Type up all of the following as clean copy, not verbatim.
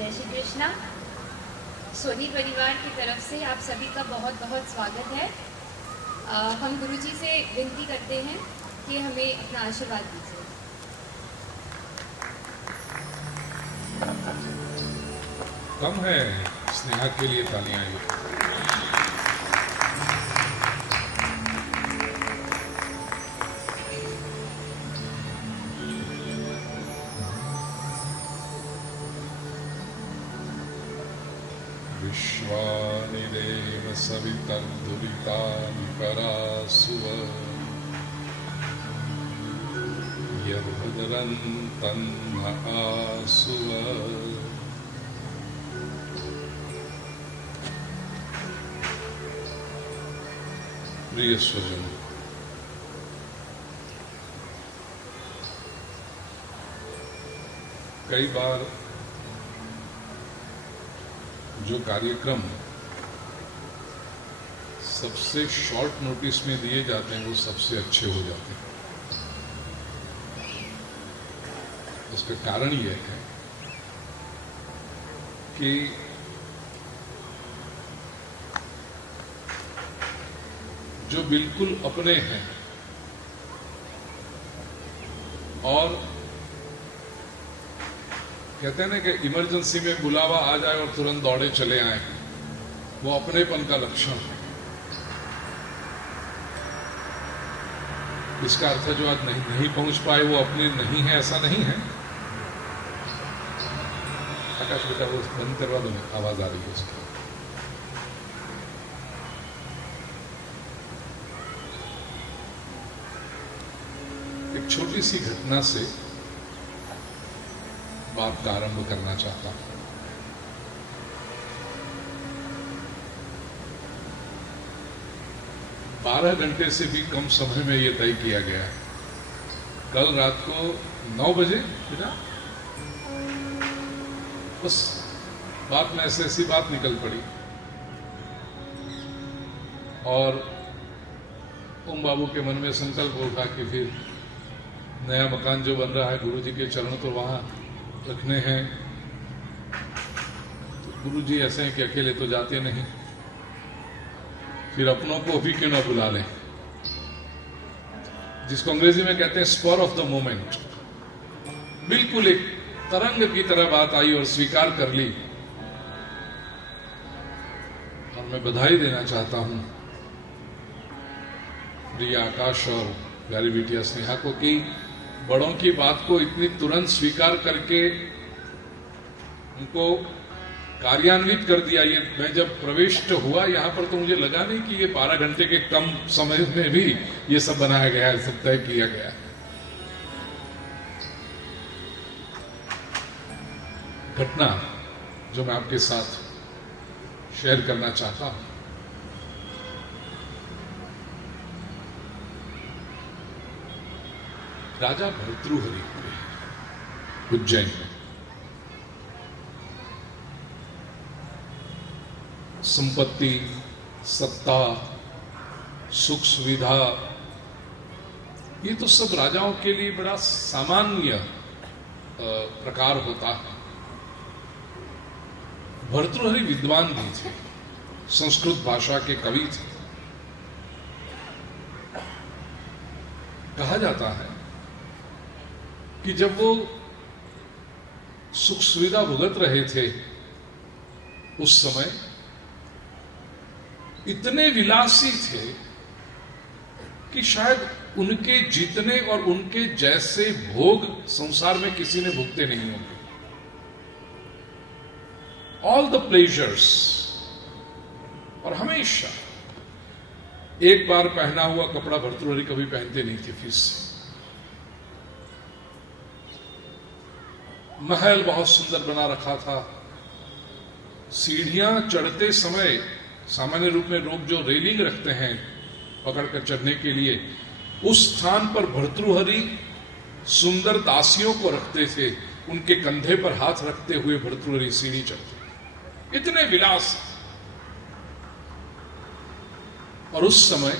जय श्री कृष्णा। सोनी परिवार की तरफ से आप सभी का बहुत बहुत स्वागत है। हम गुरुजी से विनती करते हैं कि हमें अपना आशीर्वाद दीजिए। कम है स्नेहा के लिए तालियां। ये विश्वानि देव सवितर्दुरितानि परासुव यद्भद्रन्तं न आसुव। प्रिय स्वजन, कई बार जो कार्यक्रम सबसे शॉर्ट नोटिस में दिए जाते हैं वो सबसे अच्छे हो जाते हैं। उसका कारण यह है कि जो बिल्कुल अपने हैं और कहते हैं ना कि इमरजेंसी में बुलावा आ जाए और तुरंत दौड़े चले आए, वो अपनेपन का लक्षण है। इसका अर्थ जो आज नहीं पहुंच पाए वो अपने नहीं है, ऐसा नहीं है। आकाश बेटा वो बंद करवा दो, आवाज आ रही है उसकी। एक छोटी सी घटना से बात का आरंभ करना चाहता हूं। बारह घंटे से भी कम समय में यह तय किया गया है। कल रात को 9 बजे बेटा बस बात में ऐसी बात निकल पड़ी और ओम बाबू के मन में संकल्प उठा कि फिर नया मकान जो बन रहा है गुरुजी के चरण तो वहां रखने हैं। तो गुरुजी ऐसे हैं कि अकेले तो जाते नहीं, फिर अपनों को भी क्यों ना बुला लें, जिसको अंग्रेजी में कहते हैं स्पर ऑफ द मोमेंट। बिल्कुल एक तरंग की तरह बात आई और स्वीकार कर ली। और मैं बधाई देना चाहता हूं प्रिय आकाश और प्यारी बिटिया स्नेहा को कि बड़ों की बात को इतनी तुरंत स्वीकार करके उनको कार्यान्वित कर दिया। ये मैं जब प्रविष्ट हुआ यहाँ पर तो मुझे लगा नहीं कि ये 12 घंटे के कम समय में भी ये सब बनाया गया है, सब तय किया गया है। घटना जो मैं आपके साथ शेयर करना चाहता हूं, राजा भर्तृहरि हुए उज्जैन में। संपत्ति, सत्ता, सुख सुविधा, ये तो सब राजाओं के लिए बड़ा सामान्य प्रकार होता है। भर्तृहरि विद्वान भी थे, संस्कृत भाषा के कवि थे। कहा जाता है कि जब वो सुख सुविधा भुगत रहे थे उस समय इतने विलासी थे कि शायद उनके जितने और उनके जैसे भोग संसार में किसी ने भुगते नहीं होंगे। ऑल द प्लेजर्स, और हमेशा एक बार पहना हुआ कपड़ा भर्तृहरि कभी पहनते नहीं थे फिर से। महल बहुत सुंदर बना रखा था। सीढ़ियां चढ़ते समय सामान्य रूप में लोग जो रेलिंग रखते हैं पकड़कर चढ़ने के लिए, उस स्थान पर भर्तृहरि सुंदर दासियों को रखते थे। उनके कंधे पर हाथ रखते हुए भर्तृहरि सीढ़ी चढ़ते। इतने विलास। और उस समय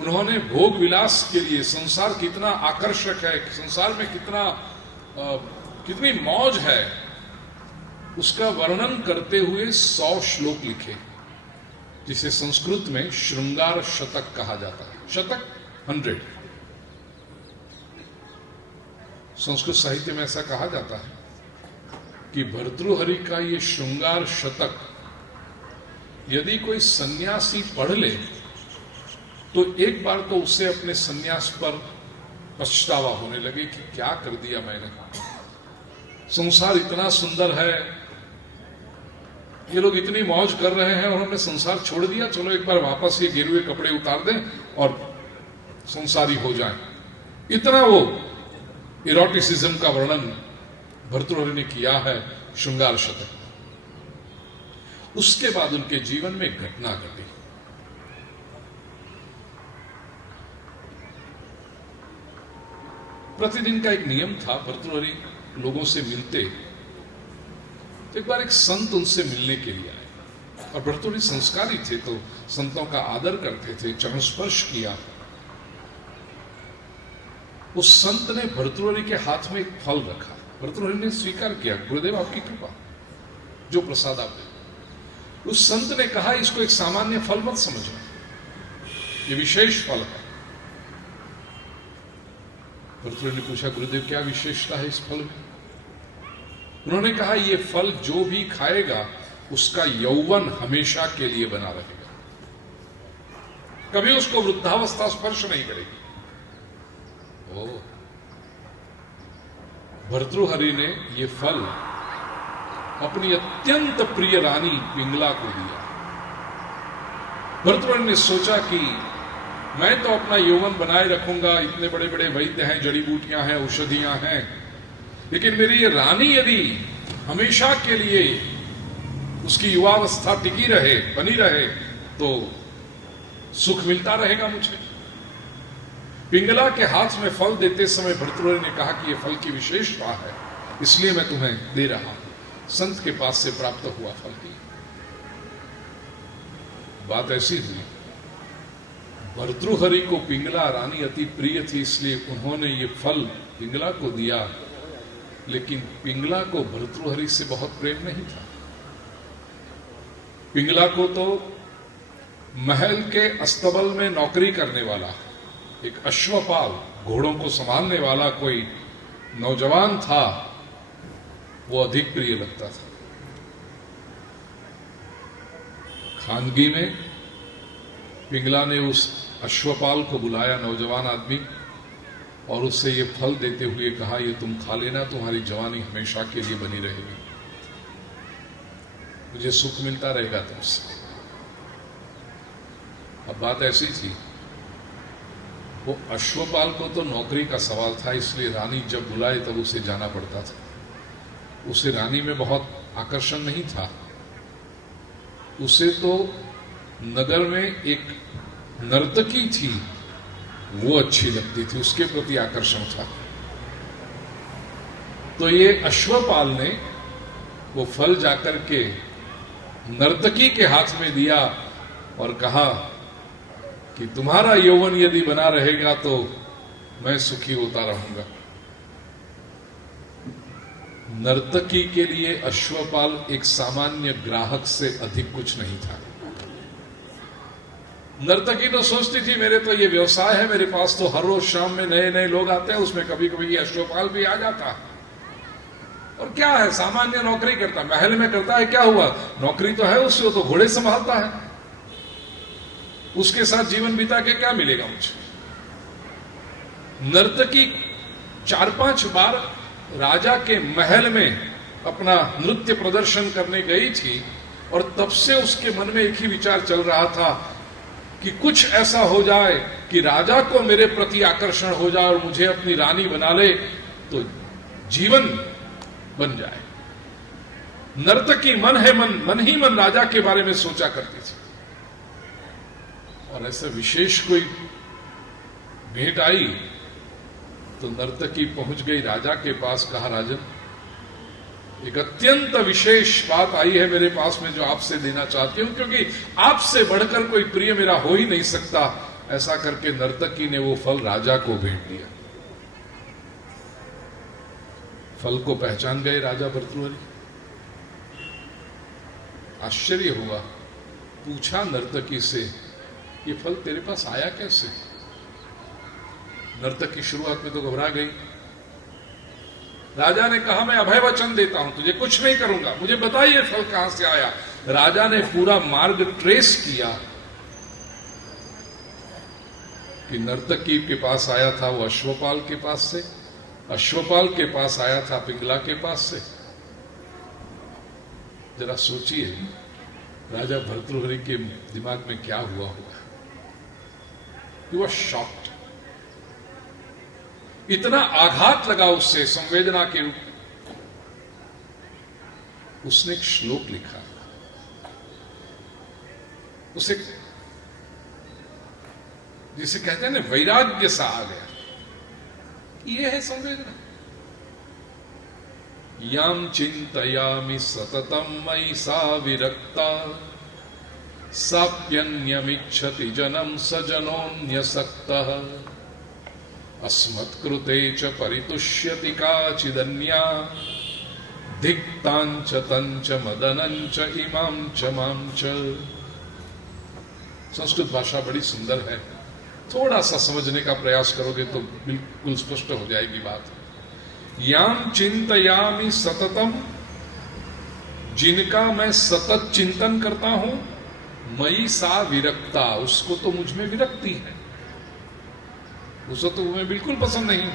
उन्होंने भोग विलास के लिए, संसार कितना आकर्षक है, संसार में कितनी मौज है, उसका वर्णन करते हुए 100 श्लोक लिखे, जिसे संस्कृत में श्रृंगार शतक कहा जाता है। शतक 100। संस्कृत साहित्य में ऐसा कहा जाता है कि भर्तृहरि का ये श्रृंगार शतक यदि कोई सन्यासी पढ़ ले तो एक बार तो उसे अपने सन्यास पर पछतावा होने लगे कि क्या कर दिया मैंने। संसार इतना सुंदर है, ये लोग इतनी मौज कर रहे हैं और हमने संसार छोड़ दिया, चलो एक बार वापस ये गिरे कपड़े उतार दें और संसारी हो जाएं। इतना वो इरोटिसिज्म का वर्णन भर्तृहरि ने किया है श्रृंगार शतक। उसके बाद उनके जीवन में एक घटना घटी। प्रतिदिन का एक नियम था, भर्तृहरि लोगों से मिलते तो एक बार एक संत उनसे मिलने के लिए आए और भर्तृहरि संस्कारी थे तो संतों का आदर करते थे, चरण स्पर्श किया। उस संत ने भर्तृहरि के हाथ में एक फल रखा। भर्तृहरि ने स्वीकार किया, गुरुदेव आपकी कृपा, जो प्रसाद आप दे। उस संत ने कहा इसको एक सामान्य फल मत समझो, ये विशेष फल है। भर्तृहरि ने पूछा, गुरुदेव क्या विशेषता है इस फल में? उन्होंने कहा ये फल जो भी खाएगा उसका यौवन हमेशा के लिए बना रहेगा, कभी उसको वृद्धावस्था स्पर्श नहीं करेगी। ओ, भर्तृहरि ने ये फल अपनी अत्यंत प्रिय रानी पिंगला को दिया। भर्तृहरि ने सोचा कि मैं तो अपना यौवन बनाए रखूंगा, इतने बड़े बड़े वैद्य हैं, जड़ी बूटियां हैं, औषधियां हैं, लेकिन मेरी ये रानी यदि हमेशा के लिए उसकी युवावस्था टिकी रहे, बनी रहे, तो सुख मिलता रहेगा मुझे। पिंगला के हाथ में फल देते समय भर्तृहरि ने कहा कि यह फल की विशेषता है, इसलिए मैं तुम्हें दे रहा हूं। संत के पास से प्राप्त हुआ फल की बात ऐसी हुई, भर्तृहरि को पिंगला रानी अति प्रिय थी, इसलिए उन्होंने ये फल पिंगला को दिया, लेकिन पिंगला को भर्तृहरि से बहुत प्रेम नहीं था। पिंगला को तो महल के अस्तबल में नौकरी करने वाला एक अश्वपाल, घोड़ों को संभालने वाला कोई नौजवान था, वो अधिक प्रिय लगता था। खानगी में पिंगला ने उस अश्वपाल को बुलाया, नौजवान आदमी, और उससे ये फल देते हुए कहा, ये तुम खा लेना, तुम्हारी जवानी हमेशा के लिए बनी रहेगी, मुझे सुख मिलता रहेगा तुमसे। अब बात ऐसी थी, वो अश्वपाल को तो नौकरी का सवाल था, इसलिए रानी जब बुलाए तब उसे जाना पड़ता था। उसे रानी में बहुत आकर्षण नहीं था, उसे तो नगर में एक नर्तकी थी वो अच्छी लगती थी, उसके प्रति आकर्षण था। तो ये अश्वपाल ने वो फल जाकर के नर्तकी के हाथ में दिया और कहा कि तुम्हारा यौवन यदि बना रहेगा तो मैं सुखी होता रहूंगा। नर्तकी के लिए अश्वपाल एक सामान्य ग्राहक से अधिक कुछ नहीं था। नर्तकी तो सोचती थी मेरे तो ये व्यवसाय है, मेरे पास तो हर रोज शाम में नए नए लोग आते हैं, उसमें कभी कभी ये अश्वपाल भी आ जाता है। और क्या है, सामान्य नौकरी करता, महल में करता है, क्या हुआ, नौकरी तो है उससे, तो घोड़े संभालता है, उसके साथ जीवन बिता के क्या मिलेगा मुझे। नर्तकी 4-5 बार राजा के महल में अपना नृत्य प्रदर्शन करने गई थी, और तब से उसके मन में एक ही विचार चल रहा था कि कुछ ऐसा हो जाए कि राजा को मेरे प्रति आकर्षण हो जाए और मुझे अपनी रानी बना ले तो जीवन बन जाए। नर्तकी मन है मन ही मन राजा के बारे में सोचा करती थी। और ऐसा विशेष कोई भेंट आई तो नर्तकी पहुंच गई राजा के पास, कहा राजन एक अत्यंत विशेष बात आई है मेरे पास में जो आपसे देना चाहती हूं, क्योंकि आपसे बढ़कर कोई प्रिय मेरा हो ही नहीं सकता। ऐसा करके नर्तकी ने वो फल राजा को भेंट दिया। फल को पहचान गए राजा भर्तृहरि, आश्चर्य हुआ, पूछा नर्तकी से, ये फल तेरे पास आया कैसे? नर्तकी शुरुआत में तो घबरा गई। राजा ने कहा, मैं अभय वचन देता हूं, तुझे कुछ नहीं करूंगा, मुझे बताइए फल कहां से आया। राजा ने पूरा मार्ग ट्रेस किया कि नर्तकी के पास आया था वो अश्वपाल के पास से, अश्वपाल के पास आया था पिंगला के पास से। जरा सोचिए राजा भर्तृहरि के दिमाग में क्या हुआ होगा। He was shocked। इतना आघात लगा उससे संवेदना के रूप में। उसने एक श्लोक लिखा, उसे जिसे कहते हैं ना वैराग्य सा आ गया। ये है संवेदना। याम चिंतयामि सततम मयि सा विरक्ता साप्यन्यमिच्छति जनम स जनोन्यसक्तः अस्मत्कृते च परितुष्यति काचिदन्या धिक्तांच तंच मदनंच इमां च मां च। संस्कृत भाषा बड़ी सुंदर है, थोड़ा सा समझने का प्रयास करोगे तो बिल्कुल स्पष्ट हो जाएगी बात। याम चिंतयामि सततम, जिनका मैं सतत चिंतन करता हूं, मयि सा विरक्ता, उसको तो मुझ में विरक्ति है, उसको तो मैं बिल्कुल पसंद नहीं।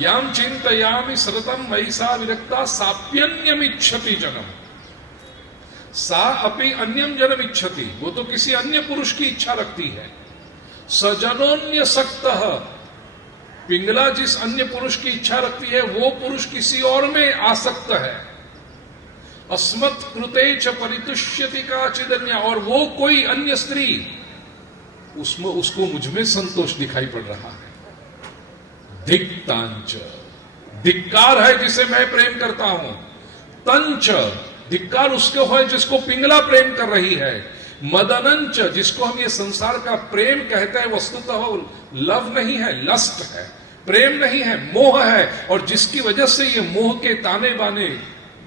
याम चिंतयामि सततम मयि सा विरक्ता साप्यन्यमिच्छति जनम, सा अपि अन्यम जनम इच्छति, वो तो किसी अन्य पुरुष की इच्छा रखती है। सजनोन्यसक्तः, पिंगला जिस अन्य पुरुष की इच्छा रखती है वो पुरुष किसी और में आसक्त है। अस्मत् कृते च परितुष्यति काचिदन्या, और वो कोई अन्य स्त्री उसमें उसको मुझ में संतोष दिखाई पड़ रहा है। धिक्तांच, धिक्कार है जिसे मैं प्रेम करता हूं। तंच, धिक्कार उसको है जिसको पिंगला प्रेम कर रही है। मदनंच, जिसको हम ये संसार का प्रेम कहते हैं, वस्तुतः लव नहीं है, लस्ट है, प्रेम नहीं है, मोह है। और जिसकी वजह से ये मोह के ताने बाने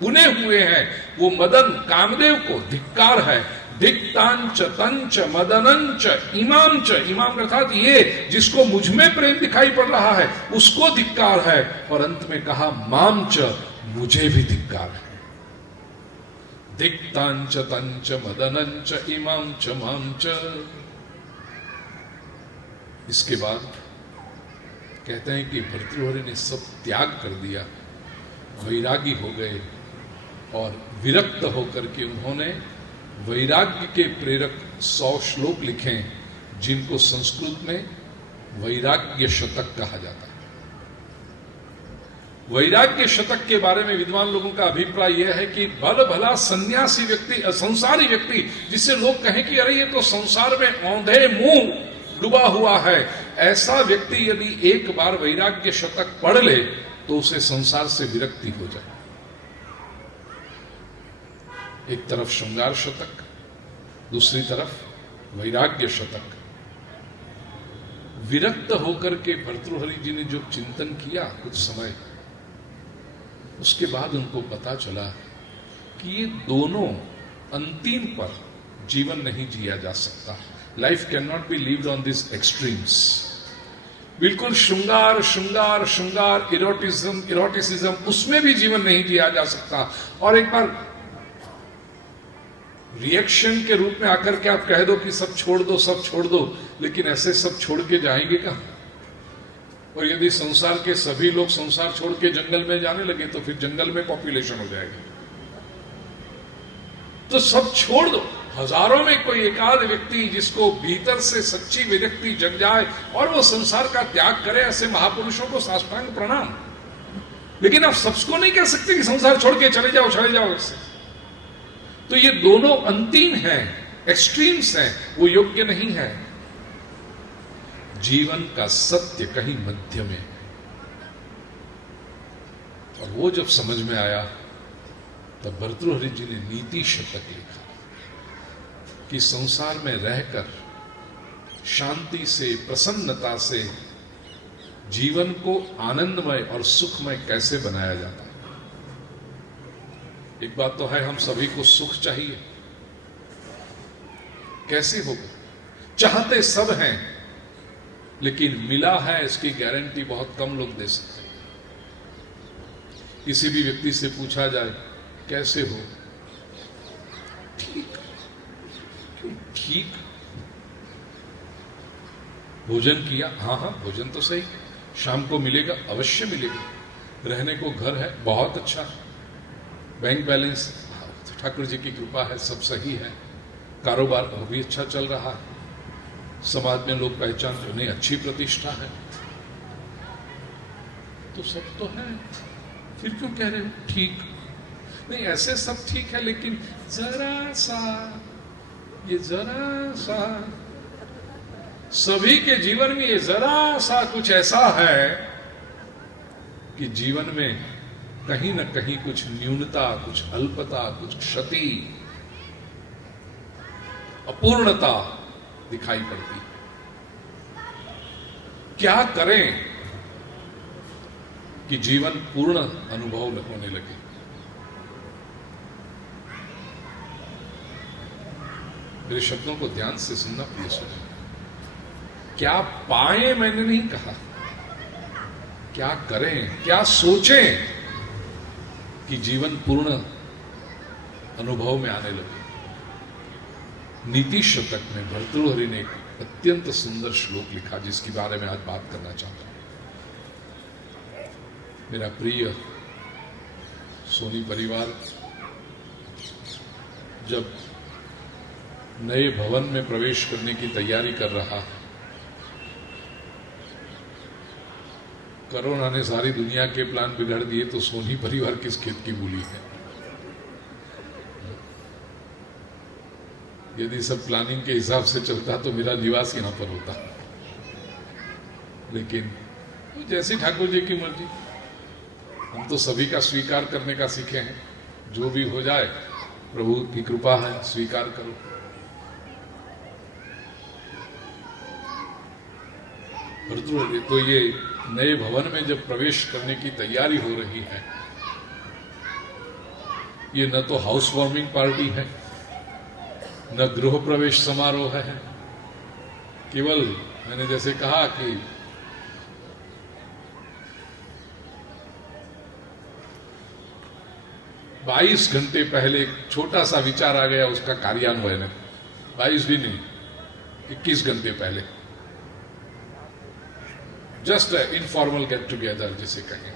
बुने हुए हैं, वो मदन कामदेव को धिक्कार है। धिक्तांच तंच मदनंच इमाम च, इमाम अर्थात ये जिसको मुझ में प्रेम दिखाई पड़ रहा है उसको धिक्कार है। और अंत में कहा माम च, मुझे भी धिक्कार है। धिक्तांच तंच मदनंच इमाम च माम च। इसके बाद कहते हैं कि भर्तृहरि ने सब त्याग कर दिया, वैरागी हो गए, और विरक्त होकर के उन्होंने वैराग्य के प्रेरक 100 श्लोक लिखे, जिनको संस्कृत में वैराग्य शतक कहा जाता है। वैराग्य शतक के बारे में विद्वान लोगों का अभिप्राय यह है कि भल भला सन्यासी व्यक्ति, संसारी व्यक्ति, जिससे लोग कहें कि अरे ये तो संसार में औंधे मुंह डूबा हुआ है, ऐसा व्यक्ति यदि एक बार वैराग्य शतक पढ़ ले तो उसे संसार से विरक्ति हो जाए। एक तरफ श्रृंगार शतक, दूसरी तरफ वैराग्य शतक। विरक्त होकर के भर्तृहरि जी ने जो चिंतन किया कुछ समय, उसके बाद उनको पता चला कि ये दोनों अंतिम पर जीवन नहीं जिया जा सकता। Life can not be lived on this extremes. बिल्कुल श्रृंगार श्रृंगार श्रृंगार, इरोटिज्म इरोटिसिज्म, उसमें भी जीवन नहीं जिया जा सकता। और एक बार रिएक्शन के रूप में आकर के आप कह दो कि सब छोड़ दो, सब छोड़ दो, लेकिन ऐसे सब छोड़ के जाएंगे कहां? और यदि संसार के सभी लोग संसार छोड़ के जंगल में जाने लगे तो फिर जंगल में पॉपुलेशन हो जाएगी। तो सब छोड़ दो। हजारों में कोई एकाध व्यक्ति जिसको भीतर से सच्ची विरक्ति जग जाए और वो संसार का त्याग करे, ऐसे महापुरुषों को साष्टांग प्रणाम। लेकिन आप सबको नहीं कह सकते कि संसार छोड़ के चले जाओ इससे। तो ये दोनों अंतिम हैं, एक्सट्रीम्स हैं, वो योग्य नहीं है। जीवन का सत्य कहीं मध्य में। और वो जब समझ में आया तब भर्तृहरि जी ने नीति शतक लिखा कि संसार में रहकर शांति से, प्रसन्नता से जीवन को आनंदमय और सुखमय कैसे बनाया जाता है। एक बात तो है, हम सभी को सुख चाहिए। कैसे होगा? चाहते सब हैं, लेकिन मिला है इसकी गारंटी बहुत कम लोग दे सकते हैं। किसी भी व्यक्ति से पूछा जाए कैसे हो, ठीक। क्यों ठीक? भोजन किया? हाँ हाँ, भोजन तो सही। शाम को मिलेगा? अवश्य मिलेगा। रहने को घर है? बहुत अच्छा। Bank balance? ठाकुर जी की कृपा है, सब सही है। कारोबार वो भी अच्छा चल रहा है। समाज में लोग पहचानते, उन्हें अच्छी प्रतिष्ठा है। तो सब तो है, फिर क्यों कह रहे हो ठीक? नहीं, ऐसे सब ठीक है, लेकिन जरा सा, ये जरा सा, सभी के जीवन में ये जरा सा कुछ ऐसा है कि जीवन में कहीं न कहीं कुछ न्यूनता, कुछ अल्पता, कुछ क्षति, अपूर्णता दिखाई पड़ती। क्या करें कि जीवन पूर्ण अनुभव होने लगे? मेरे शब्दों को ध्यान से सुनना प्रिय सुनो। क्या पाए मैंने नहीं कहा, क्या करें, क्या सोचें कि जीवन पूर्ण अनुभव में आने लगे। नीति शतक में भर्तृहरि ने एक अत्यंत सुंदर श्लोक लिखा, जिसके बारे में आज बात करना चाहता हूं। मेरा प्रिय सोनी परिवार जब नए भवन में प्रवेश करने की तैयारी कर रहा है, कोरोना ने सारी दुनिया के प्लान बिगाड़ दिए, तो सोनी परिवार किस खेत की मूली है। यदि सब प्लानिंग के हिसाब से चलता तो मेरा निवास यहां पर होता, लेकिन जैसी ठाकुर जी की मर्जी। हम तो सभी का स्वीकार करने का सीखे हैं। जो भी हो जाए, प्रभु की कृपा है, स्वीकार करो। तो ये नए भवन में जब प्रवेश करने की तैयारी हो रही है, ये न तो हाउस वार्मिंग पार्टी है, न गृह प्रवेश समारोह है। केवल मैंने जैसे कहा कि बाईस घंटे पहले एक छोटा सा विचार आ गया, उसका कार्यान्वयन है। 22 भी नहीं, 21 घंटे पहले, जस्ट इनफॉर्मल गेट टुगेदर जिसे कहें।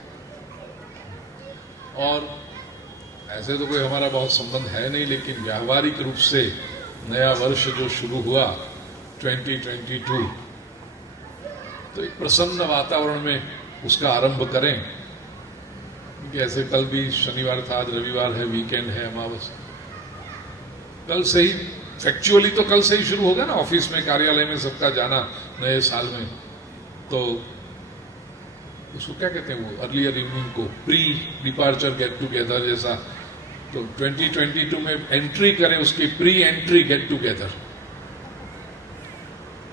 और ऐसे तो कोई हमारा बहुत संबंध है नहीं, लेकिन व्यावहारिक रूप से नया वर्ष जो शुरू हुआ 2022, तो एक प्रसन्न वातावरण में उसका आरंभ करें। क्योंकि ऐसे कल भी शनिवार था, आज रविवार है, वीकेंड है, अमावस्या। कल से ही, फैक्चुअली तो कल से ही शुरू होगा ना, ऑफिस में, कार्यालय में सबका जाना नए साल में। तो उसको क्या कहते हैं, वो अर्लियर इवनिंग को प्री डिपार्चर गेट टुगेदर जैसा। तो 2022 में एंट्री करें, उसकी pre entry get together,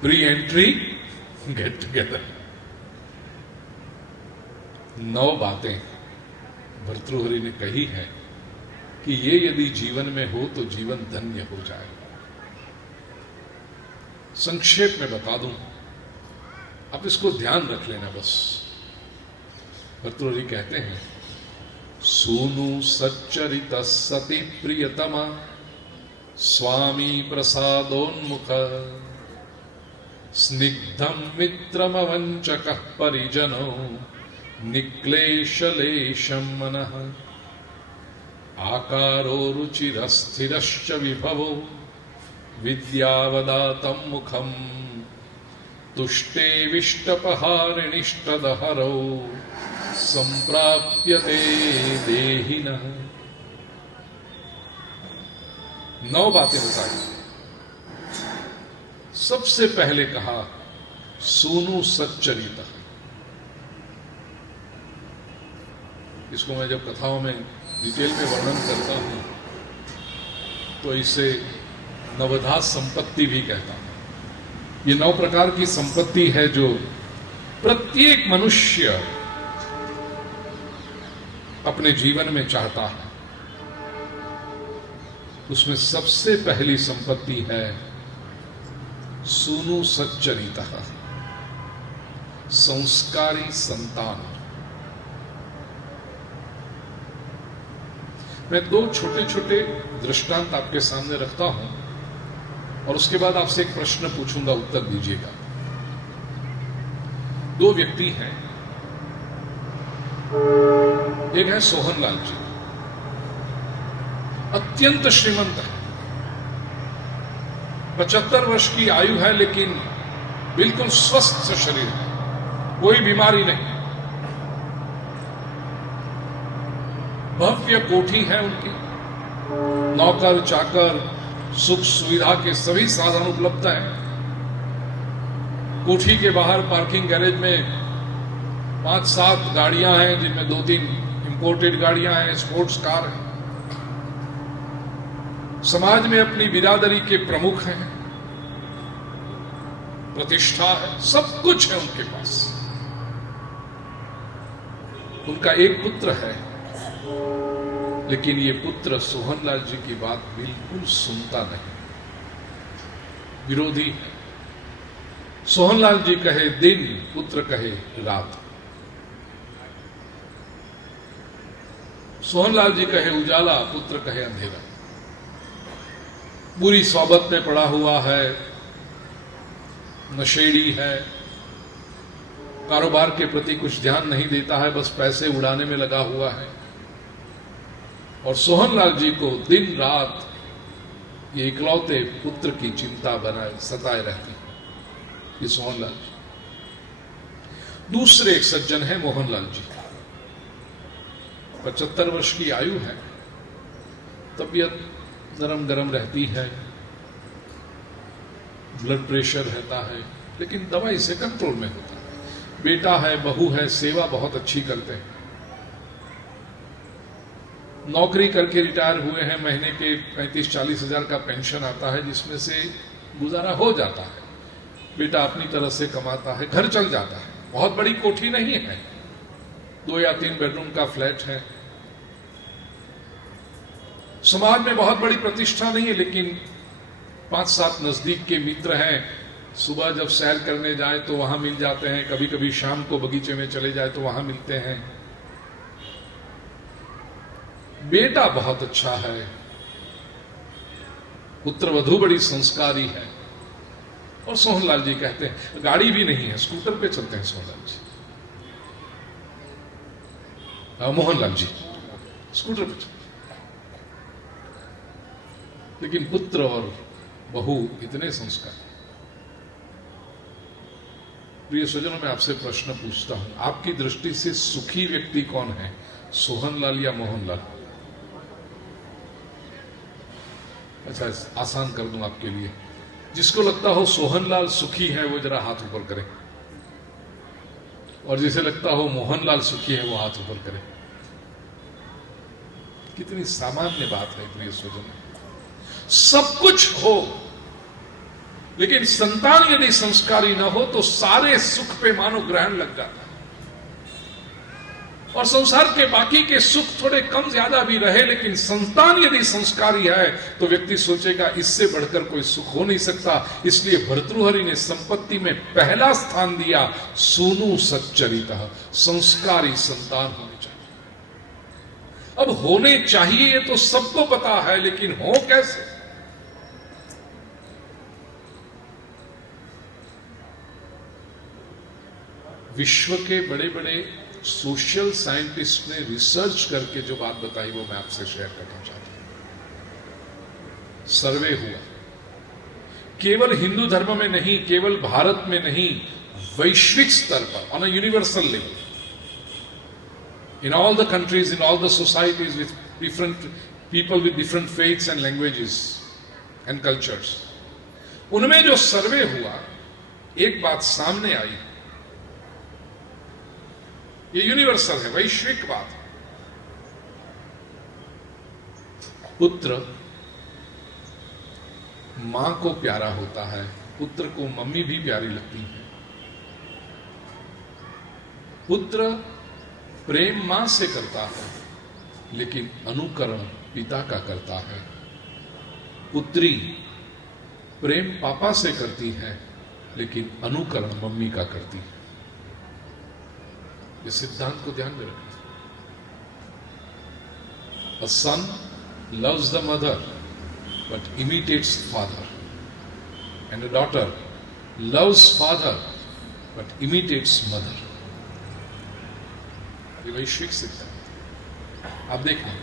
pre entry get together. 9 बातें भर्तृहरि ने कही है कि ये यदि जीवन में हो तो जीवन धन्य हो जाए। संक्षेप में बता दूं, आप इसको ध्यान रख लेना बस। भर्तृहरि कहते हैं, सूनु सच्चरित सति प्रियतमा स्वामी प्रसादोन्मुख स्निग्धम मित्रमवंचक परिजनो निक्लेशलेशम मनः आकारो रुचिरस्थिरश्च विभवो विद्यावदातं मुखम तुष्टे विष्टपहारिणिष्टदहरौ संप्राप्यते देहिनः। 9 बातें बताई। सबसे पहले कहा सूनु सच्चरित। इसको मैं जब कथाओं में डिटेल में वर्णन करता हूं तो इसे नवधा संपत्ति भी कहता हूं। ये 9 प्रकार की संपत्ति है जो प्रत्येक मनुष्य अपने जीवन में चाहता है। उसमें सबसे पहली संपत्ति है सूनु सच्चरितः, संस्कारी संतान। मैं दो छोटे छोटे दृष्टांत आपके सामने रखता हूं और उसके बाद आपसे एक प्रश्न पूछूंगा, उत्तर दीजिएगा। दो व्यक्ति हैं, एक है सोहनलाल जी, अत्यंत श्रीमंत है, 75 वर्ष की आयु है, लेकिन बिल्कुल स्वस्थ शरीर है, कोई बीमारी नहीं। भव्य कोठी है उनकी, नौकर चाकर, सुख सुविधा के सभी साधन उपलब्ध हैं। कोठी के बाहर पार्किंग गैरेज में 5-7 गाड़ियां हैं, जिनमें 2-3 इंपोर्टेड गाड़ियां हैं, स्पोर्ट्स कार हैं। समाज में अपनी बिरादरी के प्रमुख हैं, प्रतिष्ठा है, सब कुछ है उनके पास। उनका एक पुत्र है, लेकिन ये पुत्र सोहनलाल जी की बात बिल्कुल सुनता नहीं, विरोधी है। सोहनलाल जी कहे दिन, पुत्र कहे रात। सोहनलाल जी कहे उजाला, पुत्र कहे अंधेरा। बुरी सोबत में पड़ा हुआ है, नशेड़ी है, कारोबार के प्रति कुछ ध्यान नहीं देता है, बस पैसे उड़ाने में लगा हुआ है। और सोहनलाल जी को दिन रात ये इकलौते पुत्र की चिंता बनाए सताए रहती है, ये सोहनलाल जी। दूसरे एक सज्जन है मोहनलाल जी, 75 वर्ष की आयु है, तबीयत नरम गरम रहती है, ब्लड प्रेशर रहता है, लेकिन दवाई से कंट्रोल में होता है। बेटा है, बहू है, सेवा बहुत अच्छी करते हैं। नौकरी करके रिटायर हुए हैं, महीने के 35-40 हजार का पेंशन आता है, जिसमें से गुजारा हो जाता है। बेटा अपनी तरह से कमाता है, घर चल जाता है। बहुत बड़ी कोठी नहीं है, 2 या 3 बेडरूम का फ्लैट है। समाज में बहुत बड़ी प्रतिष्ठा नहीं है, लेकिन 5-7 नजदीक के मित्र हैं। सुबह जब सैर करने जाए तो वहां मिल जाते हैं, कभी कभी शाम को बगीचे में चले जाए तो वहां मिलते हैं। बेटा बहुत अच्छा है, पुत्रवधू बड़ी संस्कारी है। और सोहनलाल जी कहते हैं, गाड़ी भी नहीं है, स्कूटर पे चलते हैं सोहनलाल जी, मोहनलाल जी स्कूटर पे चलते, लेकिन पुत्र और बहू इतने संस्कार। प्रिय स्वजनों, मैं आपसे प्रश्न पूछता हूं, आपकी दृष्टि से सुखी व्यक्ति कौन है, सोहनलाल या मोहनलाल? अच्छा, आसान कर दूं आपके लिए। जिसको लगता हो सोहनलाल सुखी है वो जरा हाथ ऊपर करे, और जिसे लगता हो मोहनलाल सुखी है वो हाथ ऊपर करे। कितनी सामान्य बात है प्रिय स्वजन। सब कुछ हो, लेकिन संतान यदि संस्कारी न हो तो सारे सुख पे मानो ग्रहण लग जाता है। और संसार के बाकी के सुख थोड़े कम ज्यादा भी रहे, लेकिन संतान यदि संस्कारी है तो व्यक्ति सोचेगा इससे बढ़कर कोई सुख हो नहीं सकता। इसलिए भर्तृहरि ने संपत्ति में पहला स्थान दिया सूनु सच्चरितः, संस्कारी संतान होने चाहिए। अब होने चाहिए ये तो सबको पता है, लेकिन हो कैसे? विश्व के बड़े बड़े सोशल साइंटिस्ट ने रिसर्च करके जो बात बताई वो मैं आपसे शेयर करना चाहता हूं। सर्वे हुआ, केवल हिंदू धर्म में नहीं, केवल भारत में नहीं, वैश्विक स्तर पर, on a universal level, in all the countries, in all the societies with different people with different faiths and languages and cultures, उनमें जो सर्वे हुआ, एक बात सामने आई, ये यूनिवर्सल है, वैश्विक बात है। पुत्र मां को प्यारा होता है, पुत्र को मम्मी भी प्यारी लगती है। पुत्र प्रेम मां से करता है, लेकिन अनुकरण पिता का करता है। पुत्री प्रेम पापा से करती है, लेकिन अनुकरण मम्मी का करती है। इस सिद्धांत को ध्यान में रखें। A son loves the mother but imitates father, and a daughter loves father but imitates mother. ये वैश्विक सिद्धांत। आप देखें,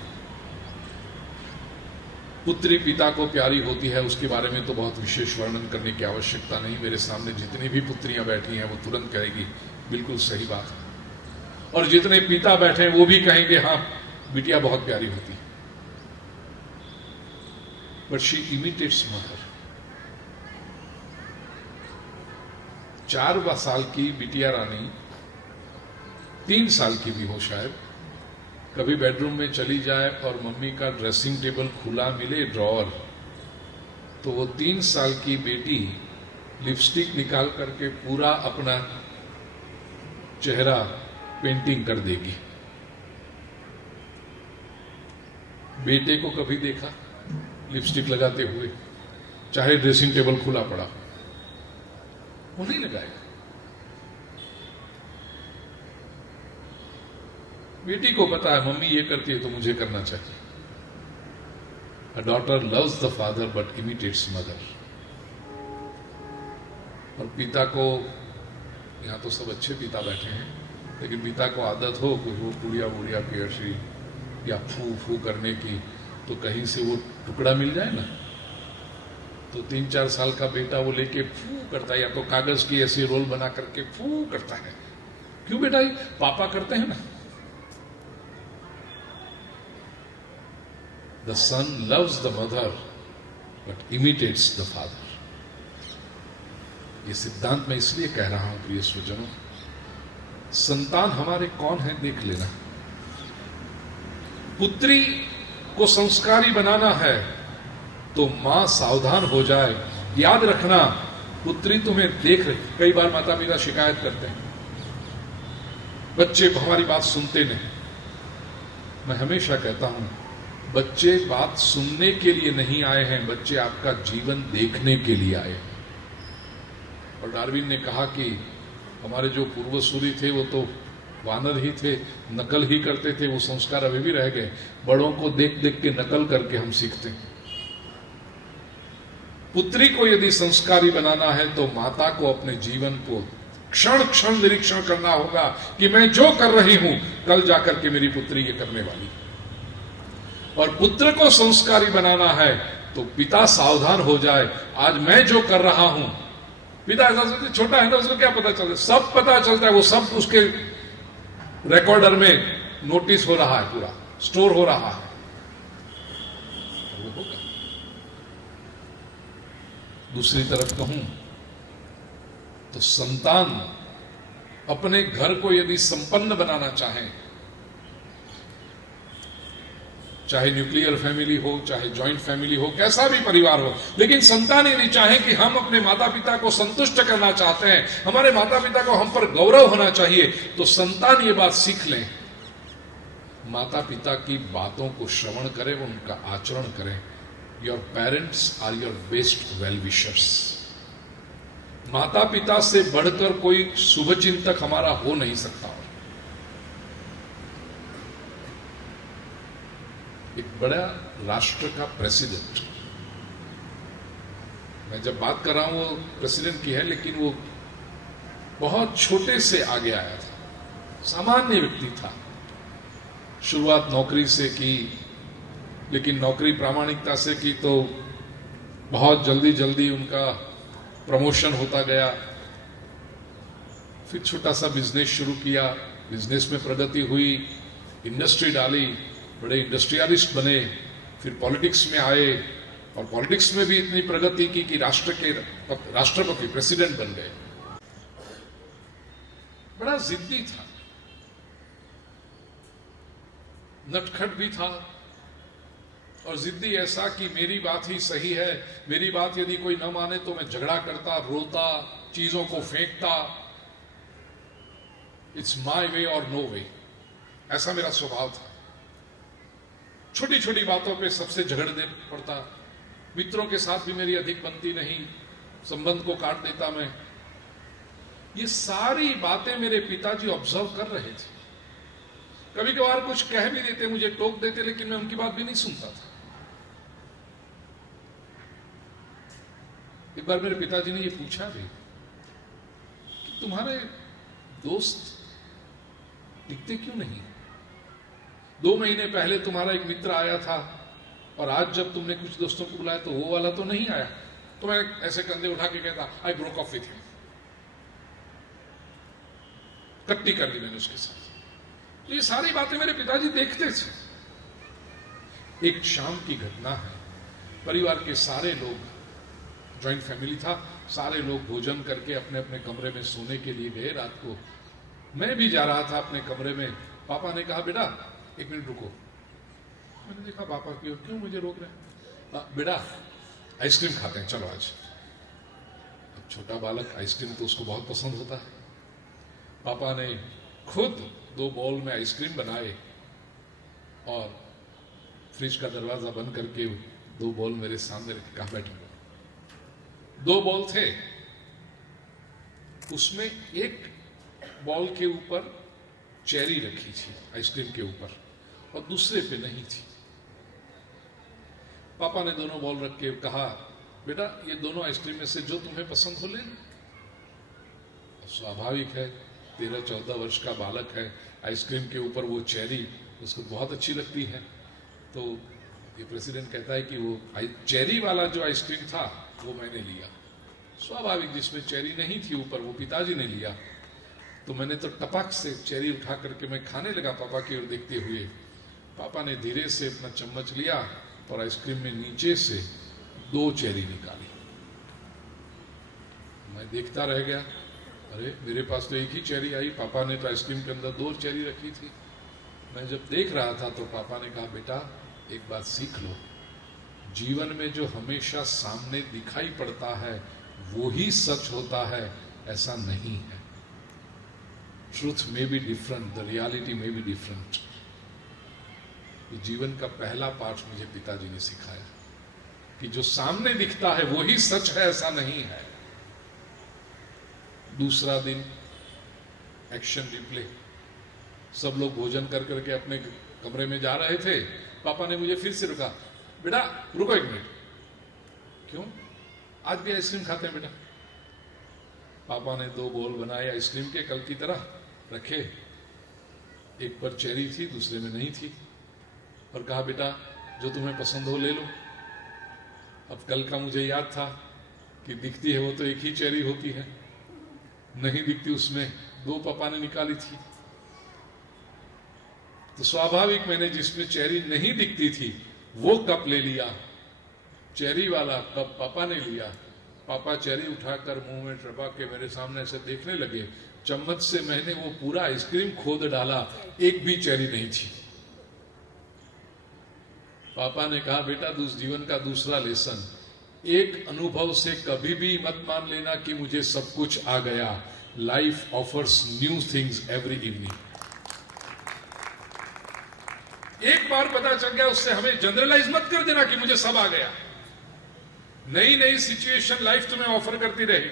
पुत्री पिता को प्यारी होती है, उसके बारे में तो बहुत विशेष वर्णन करने की आवश्यकता नहीं। मेरे सामने जितनी भी पुत्रियां बैठी हैं वो तुरंत कहेगी बिल्कुल सही बात है, और जितने पिता बैठे हैं वो भी कहेंगे हाँ बिटिया बहुत प्यारी होती है। But she imitates mother. 4 साल की बिटिया रानी, 3 साल की भी हो शायद, कभी बेडरूम में चली जाए और मम्मी का ड्रेसिंग टेबल खुला मिले ड्रॉअर, तो वो 3 साल की बेटी लिपस्टिक निकाल करके पूरा अपना चेहरा पेंटिंग कर देगी। बेटे को कभी देखा लिपस्टिक लगाते हुए, चाहे ड्रेसिंग टेबल खुला पड़ा, वो नहीं लगाएगा। बेटी को पता है मम्मी ये करती है तो मुझे करना चाहिए। A daughter loves the father but imitates mother। और पिता को, यहां तो सब अच्छे पिता बैठे हैं, लेकिन पिता को आदत हो कि वो कुड़िया बुड़िया पियर्सी या फू फू करने की, तो कहीं से वो टुकड़ा मिल जाए ना, तो 3-4 साल का बेटा वो लेके फू करता है, या तो कागज की ऐसी रोल बना करके फू करता है। क्यों बेटा? ये पापा करते हैं ना। The son loves the mother but imitates the father। ये सिद्धांत मैं इसलिए कह रहा हूं प्रिय स्वजनों, संतान हमारे कौन है देख लेना। पुत्री को संस्कारी बनाना है तो मां सावधान हो जाए। याद रखना, पुत्री तुम्हें देख रही। कई बार माता पिता शिकायत करते हैं बच्चे हमारी बात सुनते नहीं। मैं हमेशा कहता हूं, बच्चे बात सुनने के लिए नहीं आए हैं, बच्चे आपका जीवन देखने के लिए आए। और डार्विन ने कहा कि हमारे जो पूर्वसूरी थे वो तो वानर ही थे, नकल ही करते थे, वो संस्कार अभी भी रह गए। बड़ों को देख देख के नकल करके हम सीखते हैं। पुत्री को यदि संस्कारी बनाना है तो माता को अपने जीवन को क्षण क्षण निरीक्षण करना होगा कि मैं जो कर रही हूं कल जाकर के मेरी पुत्री ये करने वाली। और पुत्र को संस्कारी बनाना है तो पिता सावधान हो जाए, आज मैं जो कर रहा हूं। पिता ऐसा छोटा है ना, उसको क्या पता चलता है? सब पता चलता है, वो सब उसके रिकॉर्डर में नोटिस हो रहा है, पूरा स्टोर हो रहा है। वो होगा। दूसरी तरफ कहूं तो संतान अपने घर को यदि संपन्न बनाना चाहे, चाहे न्यूक्लियर फैमिली हो, चाहे जॉइंट फैमिली हो, कैसा भी परिवार हो, लेकिन संतान यदि चाहे कि हम अपने माता पिता को संतुष्ट करना चाहते हैं, हमारे माता पिता को हम पर गौरव होना चाहिए, तो संतान ये बात सीख लें, माता पिता की बातों को श्रवण करें, उनका आचरण करें। Your parents are your best well wishers. माता पिता से बढ़कर कोई शुभचिंतक हमारा हो नहीं सकता। एक बड़ा राष्ट्र का प्रेसिडेंट, मैं जब बात कर रहा हूं वो प्रेसिडेंट की है, लेकिन वो बहुत छोटे से आगे आया था, सामान्य व्यक्ति था। शुरुआत नौकरी से की, लेकिन नौकरी प्रामाणिकता से की तो बहुत जल्दी जल्दी उनका प्रमोशन होता गया। फिर छोटा सा बिजनेस शुरू किया, बिजनेस में प्रगति हुई, इंडस्ट्री डाली, बड़े इंडस्ट्रियलिस्ट बने, फिर पॉलिटिक्स में आए और पॉलिटिक्स में भी इतनी प्रगति की कि राष्ट्र के राष्ट्रपति प्रेसिडेंट बन गए। बड़ा जिद्दी था, नटखट भी था, और जिद्दी ऐसा कि मेरी बात ही सही है, मेरी बात यदि कोई न माने तो मैं झगड़ा करता, रोता, चीजों को फेंकता। इट्स माय वे और नो वे, ऐसा मेरा स्वभाव था। छोटी छोटी बातों पे सबसे झगड़ने पड़ता, मित्रों के साथ भी मेरी अधिक बनती नहीं, संबंध को काट देता मैं। ये सारी बातें मेरे पिताजी ऑब्जर्व कर रहे थे। कभी कभार कुछ कह भी देते, मुझे टोक देते, लेकिन मैं उनकी बात भी नहीं सुनता था। एक बार मेरे पिताजी ने ये पूछा भी कि तुम्हारे दोस्त दिखते क्यों नहीं? 2 महीने पहले तुम्हारा एक मित्र आया था और आज जब तुमने कुछ दोस्तों को बुलाया तो वो वाला तो नहीं आया। तो मैं ऐसे कंधे उठा के कहता, I broke of with him, कट्टी कर दी मैंने उसके साथ। तो ये सारी बातें मेरे पिताजी देखते थे। एक शाम की घटना है, परिवार के सारे लोग, जॉइंट फैमिली था, सारे लोग भोजन करके अपने अपने कमरे में सोने के लिए गए। रात को मैं भी जा रहा था अपने कमरे में। पापा ने कहा, बेटा 1 मिनट रुको। मैंने देखा पापा क्यों मुझे रोक रहे हैं? बेटा आइसक्रीम खाते हैं, चलो आज। अब छोटा बालक, आइसक्रीम तो उसको बहुत पसंद होता है। पापा ने खुद 2 बाउल में आइसक्रीम बनाए और फ्रिज का दरवाजा बंद करके 2 बाउल मेरे सामने रख के कहा, बैठो। 2 बाउल थे, उसमें एक बाउल के ऊपर चेरी रखी थी आइसक्रीम के ऊपर और दूसरे पे नहीं थी। पापा ने दोनों बाउल रख के कहा, बेटा ये दोनों आइसक्रीम में से जो तुम्हें पसंद हो ले। स्वाभाविक है, 13-14 वर्ष का बालक है, आइसक्रीम के ऊपर वो चेरी उसको बहुत अच्छी लगती है। तो ये प्रेसिडेंट कहता है कि वो चेरी वाला जो आइसक्रीम था वो मैंने लिया। स्वाभाविक, जिसमें चेरी नहीं थी ऊपर, वो पिताजी ने लिया। तो मैंने तो टपक से चेरी उठा करके मैं खाने लगा पापा की ओर देखते हुए। पापा ने धीरे से अपना चम्मच लिया और आइसक्रीम में नीचे से 2 चेरी निकाली। मैं देखता रह गया, अरे मेरे पास तो एक ही चेरी आई, पापा ने तो आइसक्रीम के अंदर 2 चेरी रखी थी। मैं जब देख रहा था तो पापा ने कहा, बेटा एक बात सीख लो, जीवन में जो हमेशा सामने दिखाई पड़ता है वो ही सच होता है, ऐसा नहीं है। ट्रूथ में बी डिफरेंट, द रियलिटी में बी डिफरेंट। ये जीवन का पहला पाठ मुझे पिताजी ने सिखाया कि जो सामने दिखता है वो ही सच है, ऐसा नहीं है। दूसरा दिन एक्शन रिप्ले। सब लोग भोजन कर करके अपने कमरे में जा रहे थे। पापा ने मुझे फिर से रुका, बेटा रुको 1 मिनट। क्यों? आज भी आइसक्रीम खाते हैं बेटा। पापा ने 2 बाउल बनाए आइसक्रीम के, कल की तरह रखे। एक पर चेरी थी, दूसरे में नहीं थी, और कहा, बेटा जो तुम्हें पसंद हो ले लो। अब कल का मुझे याद था कि दिखती है वो तो एक ही चेरी होती है, नहीं दिखती उसमें 2 पापा ने निकाली थी। तो स्वाभाविक मैंने जिसमें चेरी नहीं दिखती थी वो कप ले लिया, चेरी वाला कप पापा ने लिया। पापा चेरी उठाकर मुंह में टपा के मेरे सामने ऐसे देखने लगे। चम्मच से मैंने वो पूरा आइसक्रीम खोद डाला, एक भी चेरी नहीं थी। पापा ने कहा, बेटा जीवन का दूसरा लेसन, एक अनुभव से कभी भी मत मान लेना कि मुझे सब कुछ आ गया। Life offers new things every evening. एक बार पता चल गया उससे हमें जनरलाइज मत कर देना कि मुझे सब आ गया। नई नई सिचुएशन लाइफ तुम्हें ऑफर करती रहेगी।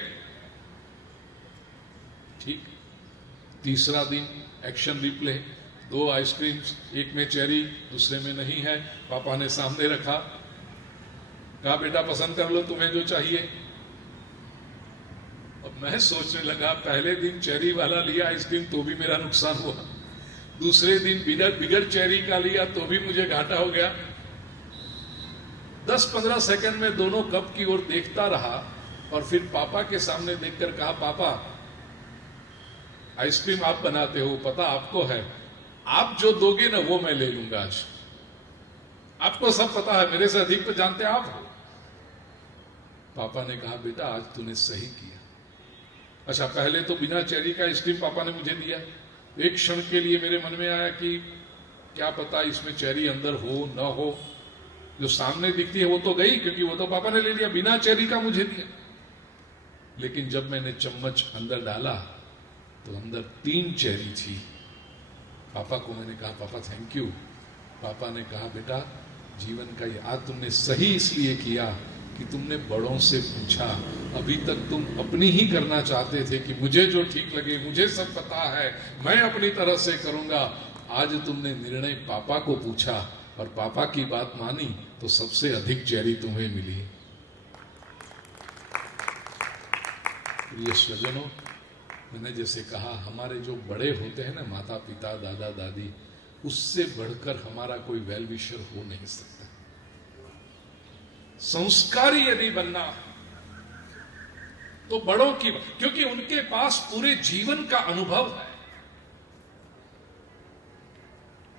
ठीक। तीसरा दिन एक्शन रिप्ले। 2 आइसक्रीम्स, एक में चेरी दूसरे में नहीं है। पापा ने सामने रखा, कहा, बेटा पसंद कर लो तुम्हें जो चाहिए। अब मैं सोचने लगा, पहले दिन चेरी वाला लिया आइसक्रीम तो भी मेरा नुकसान हुआ, दूसरे दिन बिगड़ चेरी का लिया तो भी मुझे घाटा हो गया। 10-15 सेकंड में दोनों कप की ओर देखता रहा और फिर पापा के सामने देखकर कहा, पापा आइसक्रीम आप बनाते हो, पता आपको है, आप जो दोगे ना वो मैं ले लूंगा आज। आपको सब पता है, मेरे से अधिक तो जानते आप हो। पापा ने कहा, बेटा आज तूने सही किया। अच्छा, पहले तो बिना चेरी का आइसक्रीम पापा ने मुझे दिया। एक क्षण के लिए मेरे मन में आया कि क्या पता इसमें चेरी अंदर हो ना हो। जो सामने दिखती है वो तो गई, क्योंकि वो तो पापा ने ले लिया, बिना चेरी का मुझे दिया। लेकिन जब मैंने चम्मच अंदर डाला तो अंदर 3 चेरी थी। पापा को मैंने कहा, पापा थैंक यू। पापा ने कहा, बेटा जीवन का ये आज तुमने सही इसलिए किया कि तुमने बड़ों से पूछा। अभी तक तुम अपनी ही करना चाहते थे कि मुझे जो ठीक लगे, मुझे सब पता है, मैं अपनी तरह से करूंगा। आज तुमने निर्णय पापा को पूछा और पापा की बात मानी तो सबसे अधिक चेरी तुम्हें मिली। प्रिय स्वजनों, मैंने जैसे कहा, हमारे जो बड़े होते हैं ना, माता पिता, दादा दादी, उससे बढ़कर हमारा कोई वेल विशर हो नहीं सकता। संस्कारी यदि बनना तो बड़ों की, क्योंकि उनके पास पूरे जीवन का अनुभव है।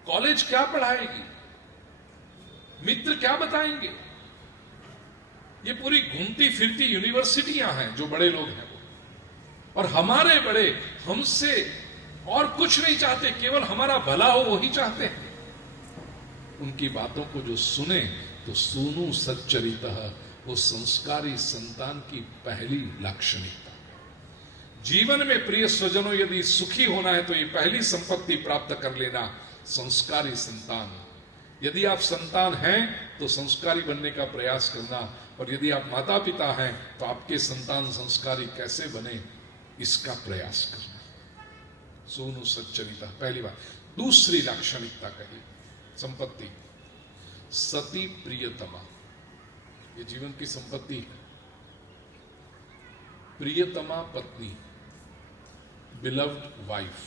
कॉलेज क्या पढ़ाएगी, मित्र क्या बताएंगे, ये पूरी घूमती फिरती यूनिवर्सिटियां हैं जो बड़े लोग हैं वो। और हमारे बड़े हमसे और कुछ नहीं चाहते, केवल हमारा भला हो वही चाहते हैं। उनकी बातों को जो सुने तो सुनु सच्चरितः, वो संस्कारी संतान की पहली लाक्षणिकता। जीवन में प्रिय स्वजनों, यदि सुखी होना है तो ये पहली संपत्ति प्राप्त कर लेना, संस्कारी संतान। यदि आप संतान हैं तो संस्कारी बनने का प्रयास करना, और यदि आप माता पिता हैं तो आपके संतान संस्कारी कैसे बने इसका प्रयास करना। सुनु सच्चरितः, पहली बात। दूसरी लाक्षणिकता कही, संपत्ति, सती प्रियतमा। ये जीवन की संपत्ति है। प्रियतमा पत्नी, बिलव्ड वाइफ।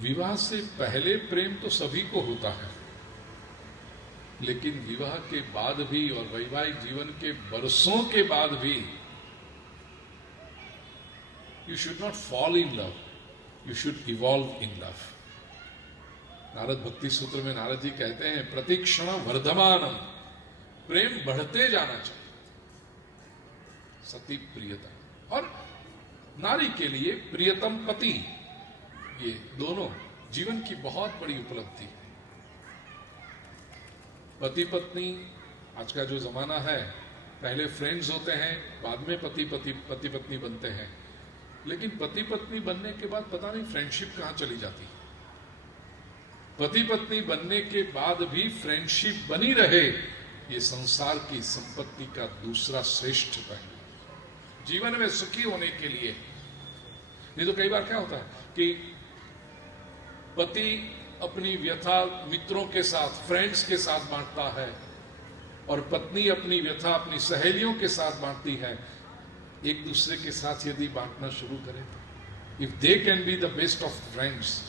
विवाह से पहले प्रेम तो सभी को होता है, लेकिन विवाह के बाद भी और वैवाहिक जीवन के बरसों के बाद भी you should not fall in love, you should evolve in love. Narad भक्ति सूत्र में नारद जी कहते हैं, प्रतिक्षण वर्धमानम, प्रेम बढ़ते जाना चाहिए। सती प्रियता, और नारी के लिए प्रियतम पति, ये दोनों जीवन की बहुत बड़ी उपलब्धि है। पति पत्नी, आज का जो जमाना है, पहले फ्रेंड्स होते हैं, बाद में पति पत्नी बनते हैं, लेकिन पति पत्नी बनने के बाद पता नहीं फ्रेंडशिप कहां चली जाती है। पति पत्नी बनने के बाद भी फ्रेंडशिप बनी रहे, ये संसार की संपत्ति का दूसरा श्रेष्ठ पहलू। जीवन में सुखी होने के लिए, नहीं तो कई बार क्या होता है कि पति अपनी व्यथा मित्रों के साथ, फ्रेंड्स के साथ बांटता है, और पत्नी अपनी व्यथा अपनी सहेलियों के साथ बांटती है। एक दूसरे के साथ यदि बांटना शुरू करें, if they can be the best of friends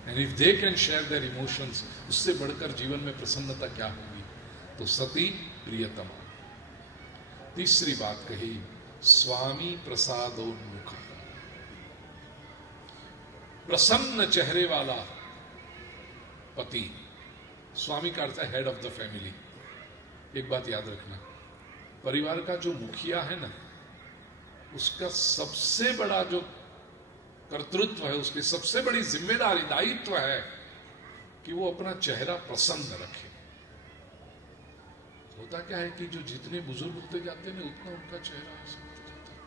and if they can share their emotions, उससे बढ़कर जीवन में प्रसन्नता क्या होगी। तो सती प्रियतमा। तीसरी बात कही, स्वामी प्रसादोन्मुख, प्रसन्न चेहरे वाला पति। स्वामी का अर्थ है हेड ऑफ द फैमिली। एक बात याद रखना, परिवार का जो मुखिया है ना, उसका सबसे बड़ा जो कर्तृत्व है, उसकी सबसे बड़ी जिम्मेदारी, दायित्व है कि वो अपना चेहरा प्रसन्न रखे। होता क्या है कि जो जितने बुजुर्ग होते जाते हैं ना, उतना उनका चेहरा ऐसे होते जाता है,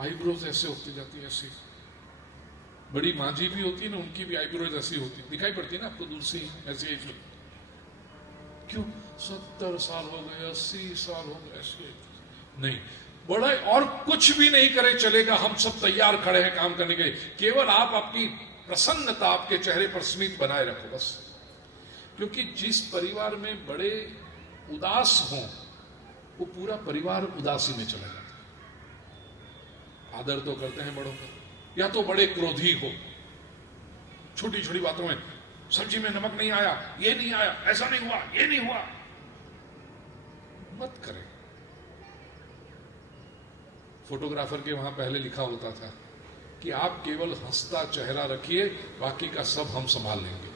आईब्रोज ऐसे होती जाती है, ऐसी। बड़ी माँ जी भी होती है ना, उनकी भी आईब्रोज ऐसी होती, दिखाई पड़ती है ना आपको दूर से ही, ऐसे। क्यों? 70 साल हो गए, 80 साल हो गए, ऐसे नहीं। बड़ा और कुछ भी नहीं करे चलेगा, हम सब तैयार खड़े हैं काम करने के लिए। केवल आप अपनी प्रसन्नता आपके चेहरे पर स्मित बनाए रखो बस। क्योंकि जिस परिवार में बड़े उदास हों, वो पूरा परिवार उदासी में चला जाता है। आदर तो करते हैं बड़ों का, या तो बड़े क्रोधी हो, छोटी छोटी बातों में, सब्जी में नमक नहीं आया, ये नहीं आया, ऐसा नहीं हुआ, ये नहीं हुआ, मत करें। फोटोग्राफर के वहां पहले लिखा होता था कि आप केवल हंसता चेहरा रखिए, बाकी का सब हम संभाल लेंगे।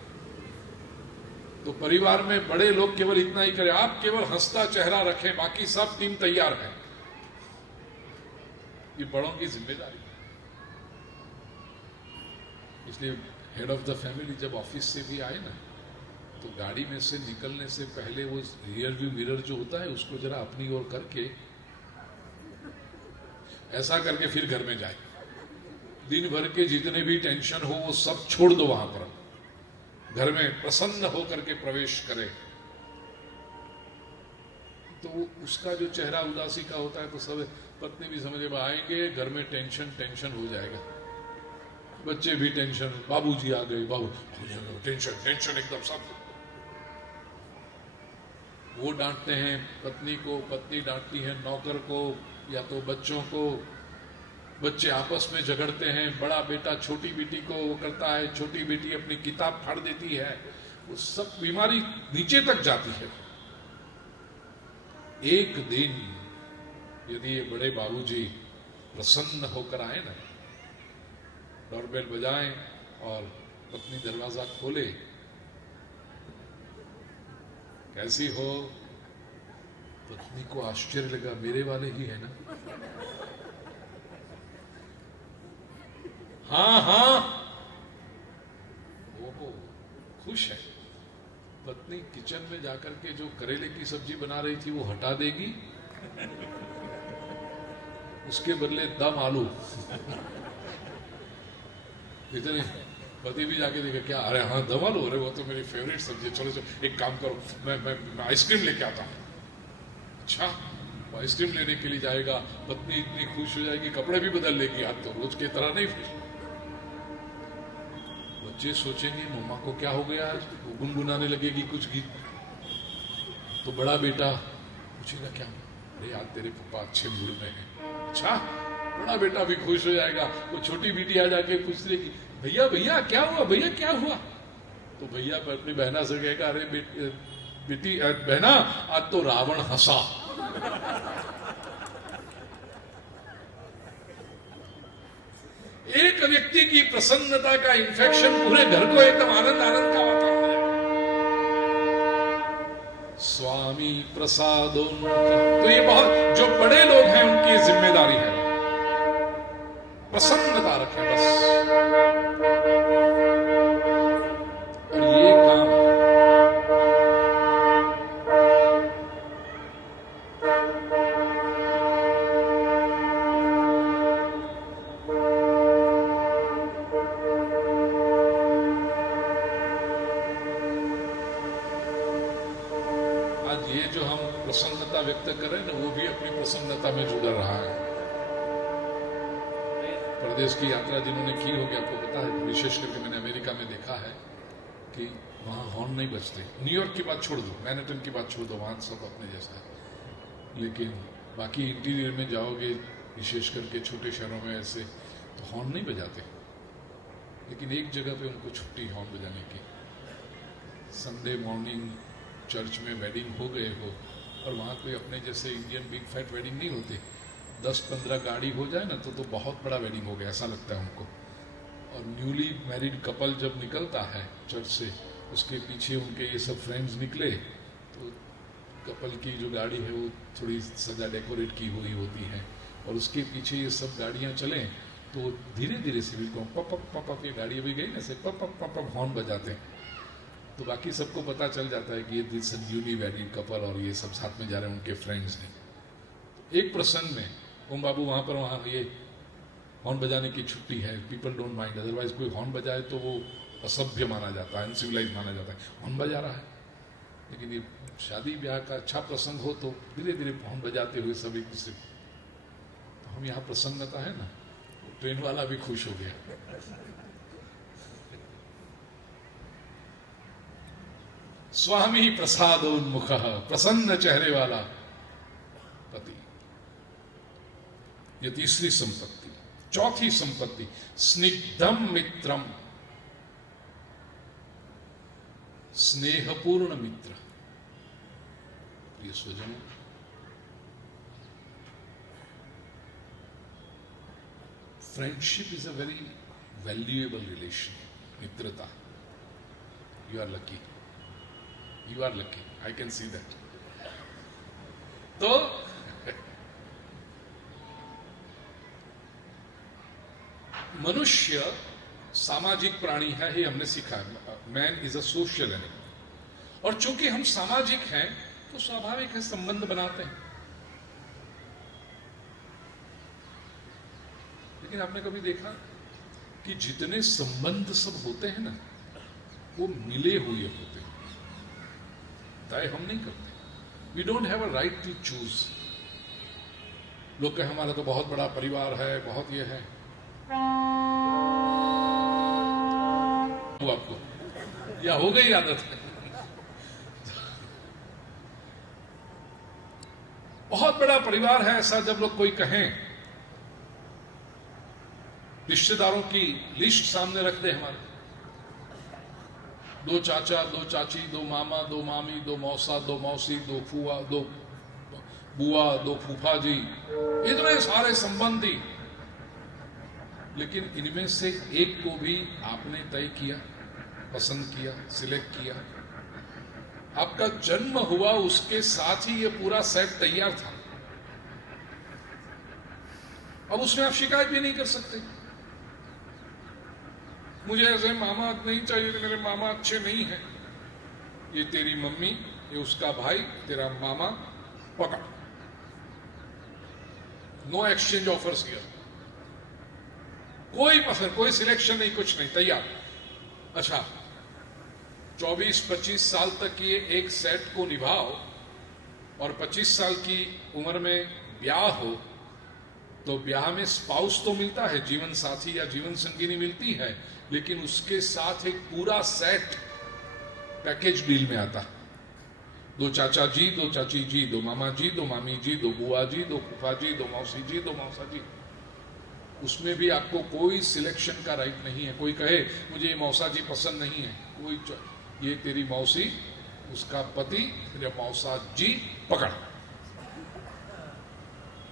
तो परिवार में बड़े लोग केवल इतना ही करें, आप केवल हंसता चेहरा रखें, बाकी सब टीम तैयार है। ये बड़ों की जिम्मेदारी है। इसलिए हेड ऑफ द फैमिली जब ऑफिस से भी आए ना, तो गाड़ी में से निकलने से पहले वो रियर व्यू मिरर जो होता है, उसको जरा अपनी ओर करके ऐसा करके फिर घर में जाए। दिन भर के जितने भी टेंशन हो वो सब छोड़ दो वहां पर, घर में प्रसन्न होकर के प्रवेश करे, तो उसका जो चेहरा उदासी का होता है तो सब पत्नी भी समझे आएंगे घर में टेंशन टेंशन हो जाएगा, बच्चे भी टेंशन, बाबूजी आ गए, बाबू टेंशन टेंशन एकदम सब। वो डांटते हैं पत्नी को, पत्नी डांटती है नौकर को या तो बच्चों को, बच्चे आपस में झगड़ते हैं, बड़ा बेटा छोटी बेटी को वो करता है, छोटी बेटी अपनी किताब फाड़ देती है, वो सब बीमारी नीचे तक जाती है। एक दिन यदि ये बड़े बाबूजी प्रसन्न होकर आए ना, डोरबेल बजाएं और पत्नी दरवाजा खोले, कैसी हो? पत्नी को आश्चर्य लगा, मेरे वाले ही है ना? हाँ हाँ, ओहो, खुश है। पत्नी किचन में जाकर के जो करेले की सब्जी बना रही थी वो हटा देगी, उसके बदले दम आलू। इतने पति भी जाके देखे, क्या? अरे हाँ दम आलू, अरे वो तो मेरी फेवरेट सब्जी है, चलो चलो एक काम करो, मैं आइसक्रीम लेके आता हूँ। अच्छा, वो आइसक्रीम लेने के लिए जाएगा, पत्नी इतनी खुश हो जाएगी कपड़े भी बदल लेगी, आज तो रोज की तरह नहीं। बच्चे सोचेंगे मम्मा को क्या हो गया आज, वो गुनगुनाने लगेगी कुछ गीत, तो बड़ा बेटा पूछेगा क्या? अरे यार तेरे पापा अच्छे मूड में हैं। अच्छा, बड़ा बेटा भी खुश हो जाएगा। वो छोटी बेटी आ जाके पूछ लेगी, भैया भैया क्या हुआ, भैया क्या हुआ? तो भैया अपनी बहना से कहेगा, अरे बेटी बहना आज तो रावण हंसा। एक व्यक्ति की प्रसन्नता का इन्फेक्शन पूरे घर को एकदम आनंद आनंद का वातावरण हो जाएगा। स्वामी प्रसादोन्मुख, तो ये बहुत जो बड़े लोग हैं उनकी जिम्मेदारी है, प्रसन्नता रखें बस। और ये काम आज ये जो हम प्रसन्नता व्यक्त करें ना, वो भी अपनी प्रसन्नता में जुड़ा रहा है। प्रदेश की यात्रा जिन्होंने की होगी आपको पता है, विशेष करके मैंने अमेरिका में देखा है कि वहाँ हॉर्न नहीं बजते। न्यूयॉर्क की बात छोड़ दो, मैनहट्टन की बात छोड़ दो, वहाँ सब अपने जैसा है, लेकिन बाकी इंटीरियर में जाओगे विशेष करके छोटे शहरों में ऐसे तो हॉर्न नहीं बजाते। लेकिन एक जगह पे उनको छुट्टी हॉर्न बजाने की, संडे मॉर्निंग चर्च में वेडिंग हो गए हो और वहाँ कोई अपने जैसे इंडियन बिग फैट वेडिंग नहीं होते, 10-15 गाड़ी हो जाए ना तो बहुत बड़ा वेडिंग हो गया ऐसा लगता है उनको। और न्यूली मैरिड कपल जब निकलता है चर्च से, उसके पीछे उनके ये सब फ्रेंड्स निकले, तो कपल की जो गाड़ी है वो थोड़ी सजा डेकोरेट की हुई होती है और उसके पीछे ये सब गाड़ियाँ चलें तो धीरे धीरे से बिल्कुल पप पप पप पप, ये गाड़ी अभी गई ना से पप पप पप पप हॉर्न बजाते हैं, तो बाकी सबको पता चल जाता है कि ये दिस न्यूली मैरिड कपल और ये सब साथ में जा रहे हैं, उनके फ्रेंड्स हैं। एक प्रसंग में ओम बाबू वहाँ ये हॉर्न बजाने की छुट्टी है, पीपल डोंट माइंड, अदरवाइज कोई हॉर्न बजाए तो वो असभ्य माना जाता है, अनसिविलाइज माना जाता है, हॉर्न बजा रहा है। लेकिन ये शादी ब्याह का अच्छा प्रसंग हो तो धीरे धीरे हॉर्न बजाते हुए सब एक दूसरे, तो हम यहाँ प्रसन्नता है ना, ट्रेन वाला भी खुश हो गया। स्वामी प्रसादोन्मुख, प्रसन्न चेहरे वाला पति। ये तीसरी संपत्ति। चौथी संपत्ति स्निग्धम मित्रम, स्नेहपूर्ण मित्र। प्रिय स्वजनों, friendship is a very valuable relation. मित्रता, you are lucky, you are lucky, I can see that. तो मनुष्य सामाजिक प्राणी है, ये हमने सीखा है। Man is a social animal, और चूंकि हम सामाजिक हैं तो स्वाभाविक है संबंध बनाते हैं। लेकिन आपने कभी देखा कि जितने संबंध सब होते हैं ना, वो मिले हुए होते हैं, तय हम नहीं करते। We don't have a right to choose. लोग कहें हमारा तो बहुत बड़ा परिवार है, बहुत ये है। वो आपको या हो गई आदत है। बहुत बड़ा परिवार है ऐसा जब लोग कोई कहें, रिश्तेदारों की लिस्ट सामने रख दे हमारे, 2 चाचा, 2 चाची, 2 मामा, 2 मामी, 2 मौसा, 2 मौसी, 2 फूआ, 2 बुआ, 2 फूफा जी, इतने सारे संबंधी, लेकिन इनमें से एक को भी आपने तय किया, पसंद किया, सिलेक्ट किया? आपका जन्म हुआ उसके साथ ही ये पूरा सेट तैयार था। अब उसमें आप शिकायत भी नहीं कर सकते। मुझे ऐसे मामा नहीं चाहिए, मेरे मामा अच्छे नहीं हैं। ये तेरी मम्मी, ये उसका भाई, तेरा मामा, पकड़। No exchange offers here. कोई पसंद, कोई सिलेक्शन नहीं, कुछ नहीं, तैयार। अच्छा, 24-25 साल तक ये एक सेट को निभाओ और 25 साल की उम्र में ब्याह हो, तो ब्याह में स्पाउस तो मिलता है, जीवन साथी या जीवन संगिनी मिलती है, लेकिन उसके साथ एक पूरा सेट पैकेज डील में आता है। 2 चाचा जी, 2 चाची जी, 2 मामा जी, 2 मामी जी, 2 बुआ जी, 2 फूफा जी, 2 मौसी जी, 2 मौसा जी। उसमें भी आपको कोई सिलेक्शन का राइट नहीं है। कोई कहे मुझे ये मौसा जी पसंद नहीं है, कोई ये तेरी मौसी, उसका पति, तेरे मौसा जी, पकड़।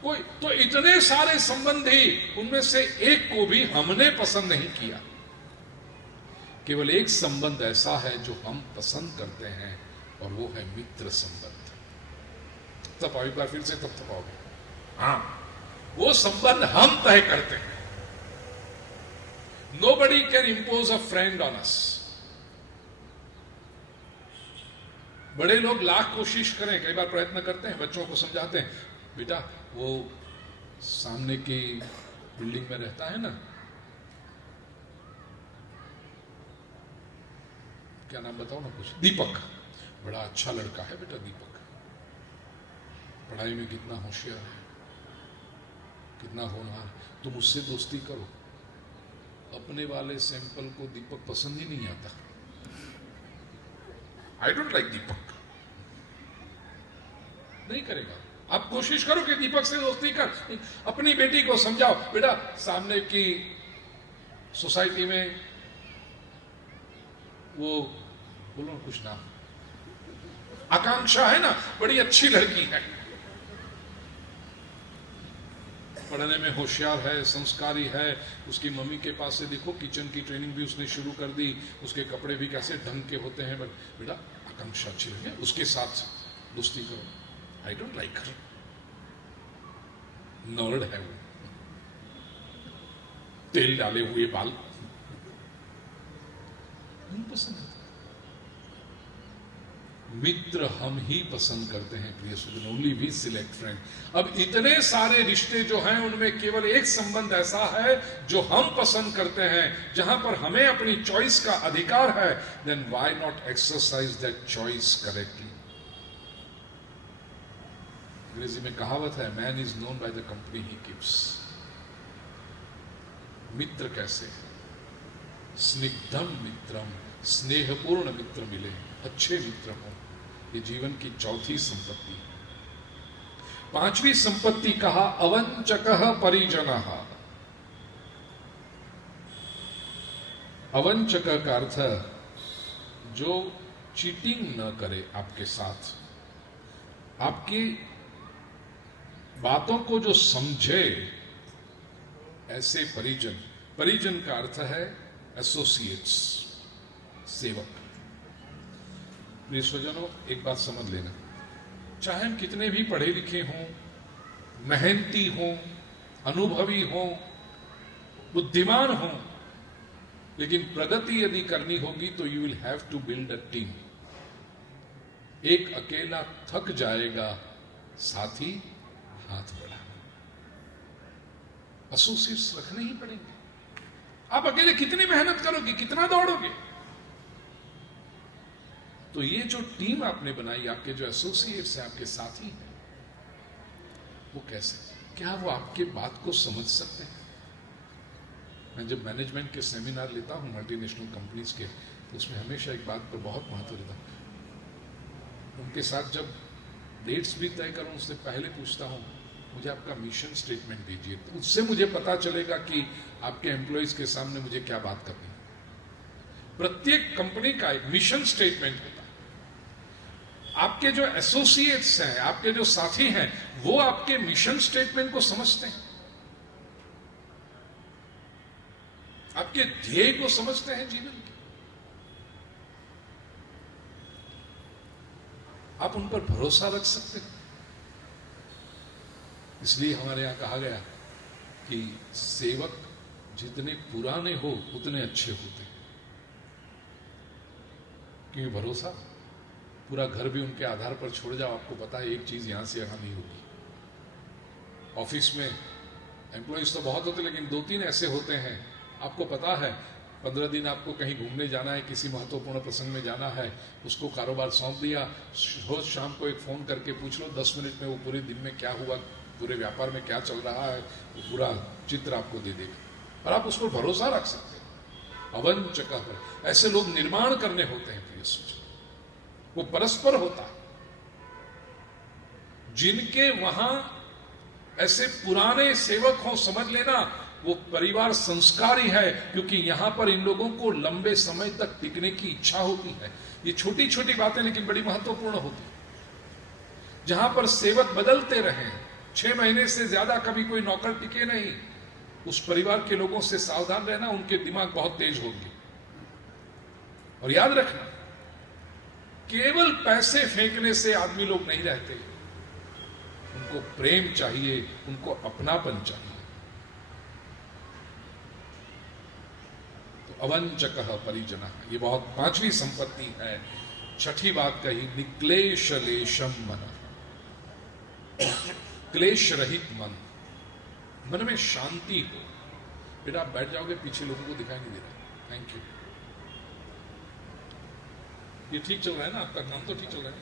कोई तो इतने सारे संबंधी, उनमें से एक को भी हमने पसंद नहीं किया। केवल एक संबंध ऐसा है जो हम पसंद करते हैं, और वो है मित्र संबंध। तब एक बार फिर से तब तपाओगे। हाँ, वो संबंध हम तय करते हैं। Nobody can impose a friend on us. बड़े लोग लाख कोशिश करें, कई बार प्रयत्न करते हैं, बच्चों को समझाते हैं, बेटा वो सामने की बिल्डिंग में रहता है ना, क्या नाम बताओ ना, कुछ, दीपक, बड़ा अच्छा लड़का है बेटा दीपक, पढ़ाई में कितना होशियार है, कितना होनहार, तुम उससे दोस्ती करो। अपने वाले सैंपल को दीपक पसंद ही नहीं आता। आई डोंट लाइक दीपक, नहीं करेगा। आप कोशिश करो कि दीपक से दोस्ती कर। अपनी बेटी को समझाओ, बेटा सामने की सोसाइटी में वो, बोलो कुछ नाम, आकांक्षा है ना, बड़ी अच्छी लड़की है, पढ़ने में होशियार है, संस्कारी है। उसकी मम्मी के पास से देखो किचन की ट्रेनिंग भी उसने शुरू कर दी, उसके कपड़े भी कैसे ढंग के होते हैं। बेटा आकांक्षा अच्छी लगे, उसके साथ दोस्ती करो। I don't like her, nerd है वो, तेल डाले हुए बाल, नहीं पसंद है। मित्र हम ही पसंद करते हैं प्रिय सुजन, ओनली वी सिलेक्ट फ्रेंड। अब इतने सारे रिश्ते जो हैं उनमें केवल एक संबंध ऐसा है जो हम पसंद करते हैं, जहां पर हमें अपनी चॉइस का अधिकार है। Then why not exercise that choice correctly. अंग्रेजी में कहावत है, man is known by the company he keeps. मित्र कैसे? स्निग्धम मित्रम, स्नेहपूर्ण मित्र मिले, अच्छे मित्र हो, ये जीवन की चौथी संपत्ति। पांचवी संपत्ति कहा अवंचकः परिजनः। अवंचक का अर्थ जो चीटिंग न करे आपके साथ, आपकी बातों को जो समझे, ऐसे परिजन। परिजन का अर्थ है एसोसिएट्स, सेवक। प्रिय स्वजनों, एक बात समझ लेना, चाहे हम कितने भी पढ़े लिखे हों, मेहनती हों, अनुभवी हों, बुद्धिमान हों, लेकिन प्रगति यदि करनी होगी तो you will have to build a team. एक अकेला थक जाएगा, साथी हाथ बढ़ा। एसोसिएट्स रखने ही पड़ेंगे। आप अकेले कितनी मेहनत करोगे, कितना दौड़ोगे? तो ये जो टीम आपने बनाई, आपके जो एसोसिएट्स हैं, आपके साथी हैं, वो कैसे, क्या वो आपके बात को समझ सकते हैं? मैं जब मैनेजमेंट के सेमिनार लेता हूँ मल्टीनेशनल कंपनीज के, तो उसमें हमेशा एक बात पर बहुत महत्व देता हूँ। उनके साथ जब डेट्स भी तय करूँ, उससे पहले पूछता हूँ मुझे आपका मिशन स्टेटमेंट दीजिए, तो उससे मुझे पता चलेगा कि आपके एम्प्लॉयज के सामने मुझे क्या बात करनी है। प्रत्येक कंपनी का एक मिशन स्टेटमेंट होता है। आपके जो एसोसिएट्स हैं, आपके जो साथी हैं, वो आपके मिशन स्टेटमेंट को समझते हैं, आपके ध्येय को समझते हैं जीवन के। आप उन पर भरोसा रख सकते हैं। इसलिए हमारे यहां कहा गया कि सेवक जितने पुराने हो उतने अच्छे होते हैं, क्योंकि भरोसा, पूरा घर भी उनके आधार पर छोड़ जाओ, आपको पता है एक चीज यहां से यहां नहीं होगी। ऑफिस में एम्प्लॉयज तो बहुत होते, लेकिन 2-3 ऐसे होते हैं, आपको पता है 15 दिन आपको कहीं घूमने जाना है, किसी महत्वपूर्ण प्रसंग में जाना है, उसको कारोबार सौंप दिया, रोज शाम को एक फोन करके पूछ लो 10 मिनट में वो पूरे दिन में क्या हुआ, पूरे व्यापार में क्या चल रहा है, वो पूरा चित्र आपको दे देगा, और आप उस पर भरोसा रख सकते हैं। अवंचक, ऐसे लोग निर्माण करने होते हैं प्रिय सोच, वो परस्पर होता है। जिनके वहां ऐसे पुराने सेवक हों, समझ लेना वो परिवार संस्कारी है, क्योंकि यहां पर इन लोगों को लंबे समय तक टिकने की इच्छा होती है। ये छोटी छोटी बातें लेकिन बड़ी महत्वपूर्ण होती है। जहां पर सेवक बदलते रहे, 6 महीने से ज्यादा कभी कोई नौकर टिके नहीं, उस परिवार के लोगों से सावधान रहना, उनके दिमाग बहुत तेज होंगे। और याद रखना, केवल पैसे फेंकने से आदमी लोग नहीं रहते, उनको प्रेम चाहिए, उनको अपनापन चाहिए। तो अवंचकः परिजनः, ये बहुत 5वीं संपत्ति है। 6ठी बात कही, निक्लेशलेशम मनः, क्लेश रहित मन, मन में शांति हो। बेटा आप बैठ जाओगे, पीछे लोगों को दिखाई नहीं दे रहा। Thank you. ये ठीक चल रहा है ना, आपका काम तो ठीक चल रहा है।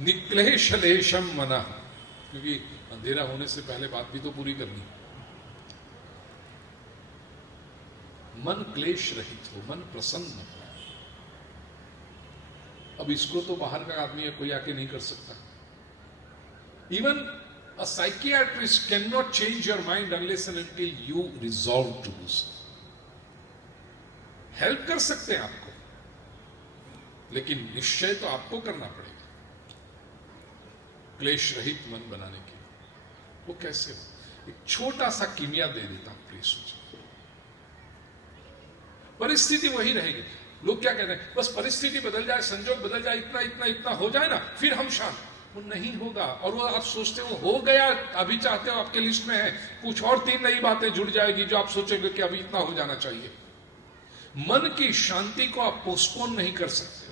निक्लेशलेशम मनः, क्योंकि अंधेरा होने से पहले बात भी तो पूरी करनी है। मन क्लेश रहित हो, मन प्रसन्न हो। अब इसको तो बाहर का आदमी या कोई आके नहीं कर सकता। Even a psychiatrist can not change your mind unless and until you resolve to do so. Help कर सकते हैं आपको, लेकिन निश्चय तो आपको करना पड़ेगा क्लेश रहित मन बनाने के। वो कैसे हो? एक छोटा सा कीमिया दे देता हूं प्लीज। सोचो, परिस्थिति वही रहेगी। लोग क्या कहते हैं, बस परिस्थिति बदल जाए, संजोग बदल जाए, इतना इतना इतना हो जाए ना, फिर हम शांत। वो नहीं होगा। और वो आप सोचते हो गया, अभी चाहते हो, आपके लिस्ट में है, कुछ और 3 नई बातें जुड़ जाएगी जो आप सोचेंगे कि अभी इतना हो जाना चाहिए। मन की शांति को आप पोस्टपोन नहीं कर सकते।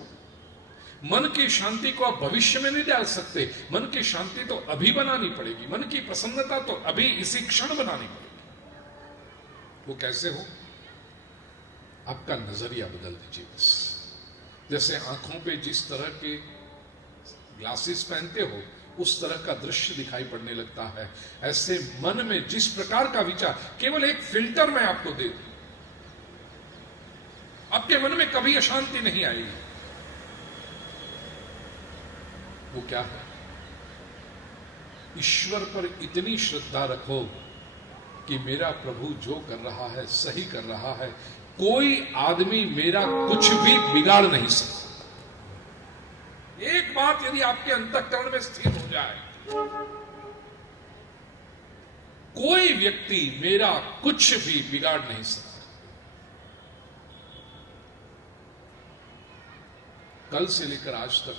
मन की शांति को आप भविष्य में नहीं डाल सकते। मन की शांति तो अभी बनानी पड़ेगी। मन की प्रसन्नता तो अभी इसी क्षण बनानी पड़ेगी। वो कैसे हो? आपका नजरिया बदल दीजिए बस। जैसे आंखों पे जिस तरह के ग्लासेस पहनते हो, उस तरह का दृश्य दिखाई पड़ने लगता है, ऐसे मन में जिस प्रकार का विचार, केवल एक फिल्टर मैं आपको दे दूं, आपके मन में कभी अशांति नहीं आएगी। वो क्या है? ईश्वर पर इतनी श्रद्धा रखो कि मेरा प्रभु जो कर रहा है सही कर रहा है, कोई आदमी मेरा कुछ भी बिगाड़ नहीं सकता। एक बात यदि आपके अंतःकरण में स्थिर हो जाए, कोई व्यक्ति मेरा कुछ भी बिगाड़ नहीं सकता। कल से लेकर आज तक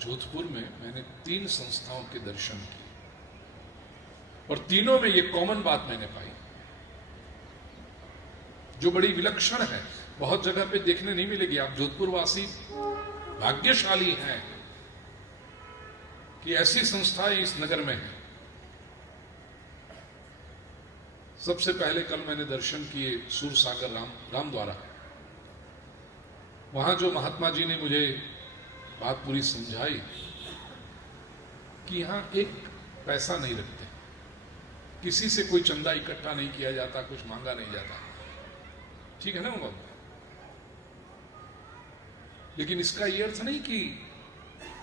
जोधपुर में मैंने 3 संस्थाओं के दर्शन किए, और तीनों में ये कॉमन बात मैंने पाई जो बड़ी विलक्षण है, बहुत जगह पे देखने नहीं मिलेगी। आप जोधपुर वासी भाग्यशाली हैं कि ऐसी संस्थाएं इस नगर में हैं। सबसे पहले कल मैंने दर्शन किए सूरसागर राम द्वारा। वहां जो महात्मा जी ने मुझे बात पूरी समझाई कि यहां एक पैसा नहीं रखते, किसी से कोई चंदा इकट्ठा नहीं किया जाता, कुछ मांगा नहीं जाता। ठीक है ना बाबू? लेकिन इसका यह अर्थ नहीं कि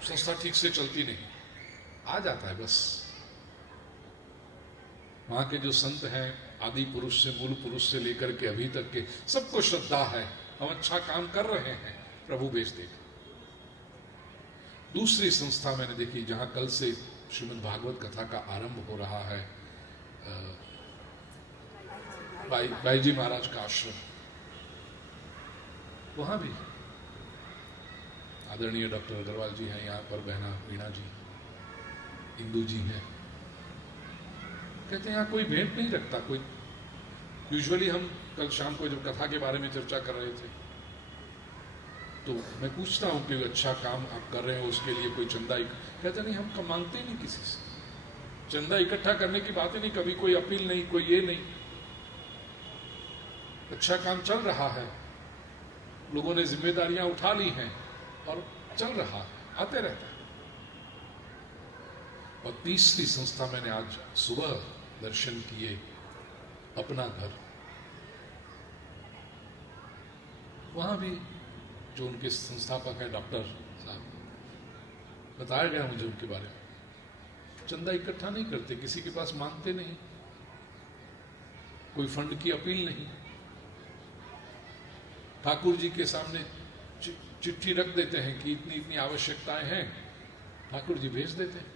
संस्था ठीक से चलती नहीं, आ जाता है बस। वहां के जो संत हैं, आदि पुरुष से मूल पुरुष से लेकर के अभी तक के, सबको श्रद्धा है, हम अच्छा काम कर रहे हैं, प्रभु भेज देगा। दूसरी संस्था मैंने देखी जहां कल से श्रीमद् भागवत कथा का आरंभ हो रहा है, बाईजी महाराज का आश्रम, वहां भी आदरणीय डॉक्टर अग्रवाल जी हैं, यहाँ पर बहना वीणा जी, इंदू जी हैं। कहते हैं यहाँ कोई भेंट नहीं रखता कोई। यूजुअली हम कल शाम को जब कथा के बारे में चर्चा कर रहे थे तो मैं पूछता हूं कि अच्छा काम आप कर रहे हो उसके लिए कोई चंदा, कहते नहीं हम मांगते ही नहीं किसी से, चंदा इकट्ठा करने की बात ही नहीं, कभी कोई अपील नहीं, कोई ये नहीं। अच्छा काम चल रहा है, लोगों ने जिम्मेदारियां उठा ली हैं और चल रहा है, आते रहता है। और तीसरी संस्था मैंने आज सुबह दर्शन किए, अपना घर, वहां भी जो उनके संस्थापक हैं डॉक्टर साहब, बताया गया मुझे उनके बारे में, चंदा इकट्ठा नहीं करते, किसी के पास मांगते नहीं, कोई फंड की अपील नहीं, ठाकुर जी के सामने चिट्ठी रख देते हैं कि इतनी इतनी आवश्यकताएं हैं, ठाकुर जी भेज देते हैं।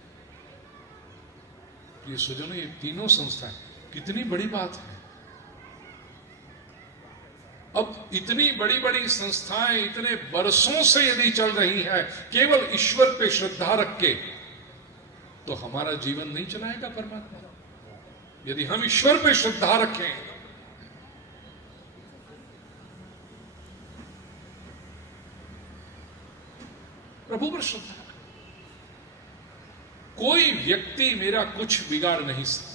ये सोचो ना, ये तीनों संस्थाएं कितनी बड़ी बात है। अब इतनी बड़ी बड़ी संस्थाएं इतने बरसों से यदि चल रही है केवल ईश्वर पे श्रद्धा रख के, तो हमारा जीवन नहीं चलाएगा परमात्मा। यदि हम ईश्वर पे श्रद्धा रखें, प्रभु पर श्रद्धा, कोई व्यक्ति मेरा कुछ बिगाड़ नहीं सकता।